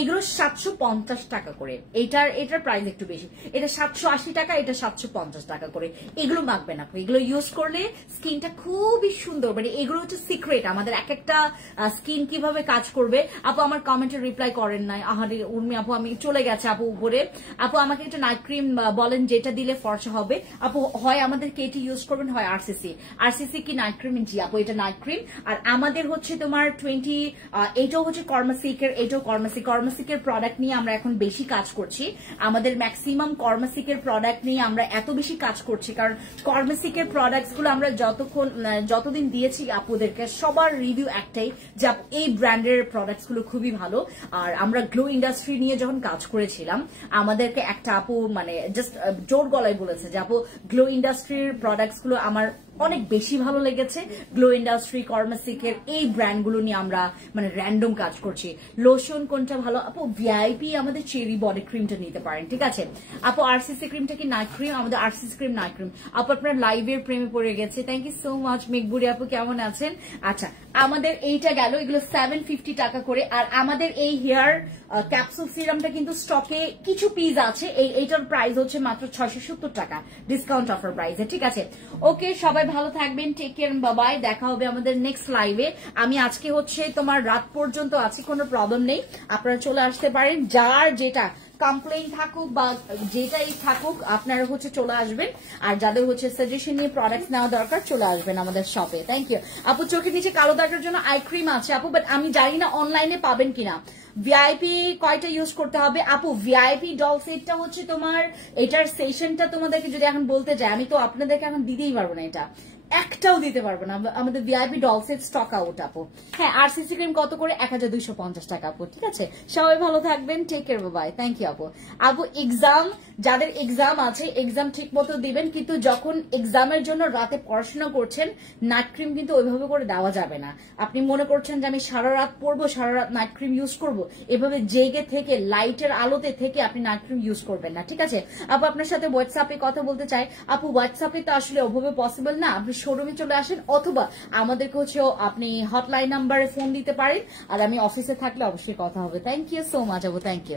এগুলো 750 টাকা করে। এটার প্রাইস একটু বেশি, এটা 780 টাকা, এটা 750 টাকা করে। এগুলো মাখবেন আপনি, এগুলো ইউজ করলে স্কিনটা খুবই সুন্দর, মানে এগুলো হচ্ছে সিক্রেট আমাদের এক একটা স্কিন কিভাবে কাজ করবে। আপু আমার কমেন্টে রিপ্লাই করেন নাই, আহারে উর্মি আপু, আমি চলে গেছে আপু উপরে। আপু আমাকে একটা নাইট ক্রিম বলেন যেটা দিলে ফর্সা হবে আপু, হয় আমাদের কেটি ইউজ করবেন, হয় আরসিসি কি নাইট ক্রিম? জি আপু, এটা নাইট ক্রিম। আর আমাদের হচ্ছে তোমার 20 এটাও হচ্ছে কর্মাসিকের, এটাও কর্মাসিকের প্রোডাক্ট নিয়ে আমরা এখন বেশি কাজ করছি। আমাদের ম্যাক্সিমাম কর্মাসিকের প্রোডাক্ট নিয়ে আমরা এত বেশি কাজ করছি কারণ কর্মাসিকের প্রোডাক্টস গুলো আমরা যতদিন দিয়েছি আপুদেরকে, সবার রিভিউ একটাই যে এই ব্র্যান্ডের প্রোডাক্টস গুলো খুবই ভালো। আর আমরা গ্লো ইন্ডাস্ট্রি নিয়ে যখন কাজ করেছিলাম, আমাদেরকে একটা আপু মানে জাস্ট জোর গলায় বলেছে যে আপু গ্লো ইন্ডাস্ট্রির প্রোডাক্টস গুলো আমার অনেক বেশি ভালো লেগেছে। গ্লো ইন্ডাস্ট্রি, কর্মাসিকের এই ব্র্যান্ডগুলো নিয়ে আমরা মানে র্যান্ডম কাজ করছি। লোশন কোনটা ভালো আপু? ভিআইপি আমাদের চেরি বডি ক্রিমটা নিতে পারেন, ঠিক আছে আপু। আরসিসি ক্রিমটা কি নাইট ক্রিম? আমাদের আরসিসি ক্রিম নাইট ক্রিম। আপু আপনার লাইভের প্রেমে পড়ে গেছে, থ্যাংক ইউ সো মাচ। মেঘবুড়ি আপু কেমন আছেন? আচ্ছা, আমাদের এইটা গেল, এগুলো 750 টাকা করে। আর আমাদের এই হেয়ার ক্যাপসুল সিরামটা কিন্তু স্টকে কিছু পিস আছে, এইটার প্রাইস হচ্ছে মাত্র 670 টাকা, ডিসকাউন্ট অফার প্রাইসে, ঠিক আছে। ওকে, সবাই ভালো থাকবেন, টেক কেয়ার, বাবাই। দেখা হবে আমাদের নেক্সট লাইভে। আমি আজকে হচ্ছে তোমার রাত পর্যন্ত আছি, কোনো প্রবলেম নেই, আপনারা চলে আসতে পারেন। যার যেটা কমপ্লেইন থাকুক বা যেটাই থাকুক আপনারা হচ্ছে চলে আসবেন। আর যাদের হচ্ছে সাজেশন নিয়ে প্রোডাক্ট নেওয়া দরকার চলে আসবেন আমাদের শপে। থ্যাংক ইউ আপু। চোখের নিচে কালো দাগের জন্য আই ক্রিম আছে আপু, বাট আমি জানি না অনলাইনে পাবেন কিনা। ভিআইপি কয়টা ইউজ করতে হবে আপু? ভিআইপি ডল সেটটা হচ্ছে তোমার, এটার সেশনটা তোমাদেরকে যদি এখন বলতে যাই, আমি তো আপনাদেরকে এখন দিতেই পারবো না, এটা একটাও দিতে পারবো না। আমাদের VIP doll set stock out আপু। হ্যাঁ, আরসিসি ক্রিম কত করে? 1250 টাকা আপু, ঠিক আছে। সবাই ভালো থাকবেন, take care, bye. Thank you আপু। আপু এক্সাম, যাদের এক্সাম আছে এক্সাম ঠিক মতো দিবেন, কিন্তু যখন এক্সামের জন্য রাতে পড়াশোনা করছেন নাইট ক্রিম কিন্তু ওইভাবে করে দেওয়া যাবে না। আপনি মনে করছেন যে আমি সারা রাত পড়বো, সারা রাত নাইট ক্রিম ইউজ করবো, এভাবে জেগে থেকে লাইটের আলোতে থেকে আপনি নাইট ক্রিম ইউজ করবেন না, ঠিক আছে আপু। আপনার সাথে হোয়াটসঅ্যাপে কথা বলতে চাই আপু। হোয়াটসঅ্যাপে তো আসলে ওভাবে পসিবল না, আপনি শোরুমে চলে আসেন, অথবা আমাদেরকে হচ্ছে আপনি হটলাইন নাম্বারে ফোন দিতে পারেন। আর আমি অফিসে থাকলে অবশ্যই কথা হবে। থ্যাংক ইউ সো মাচ আপু, থ্যাংক ইউ।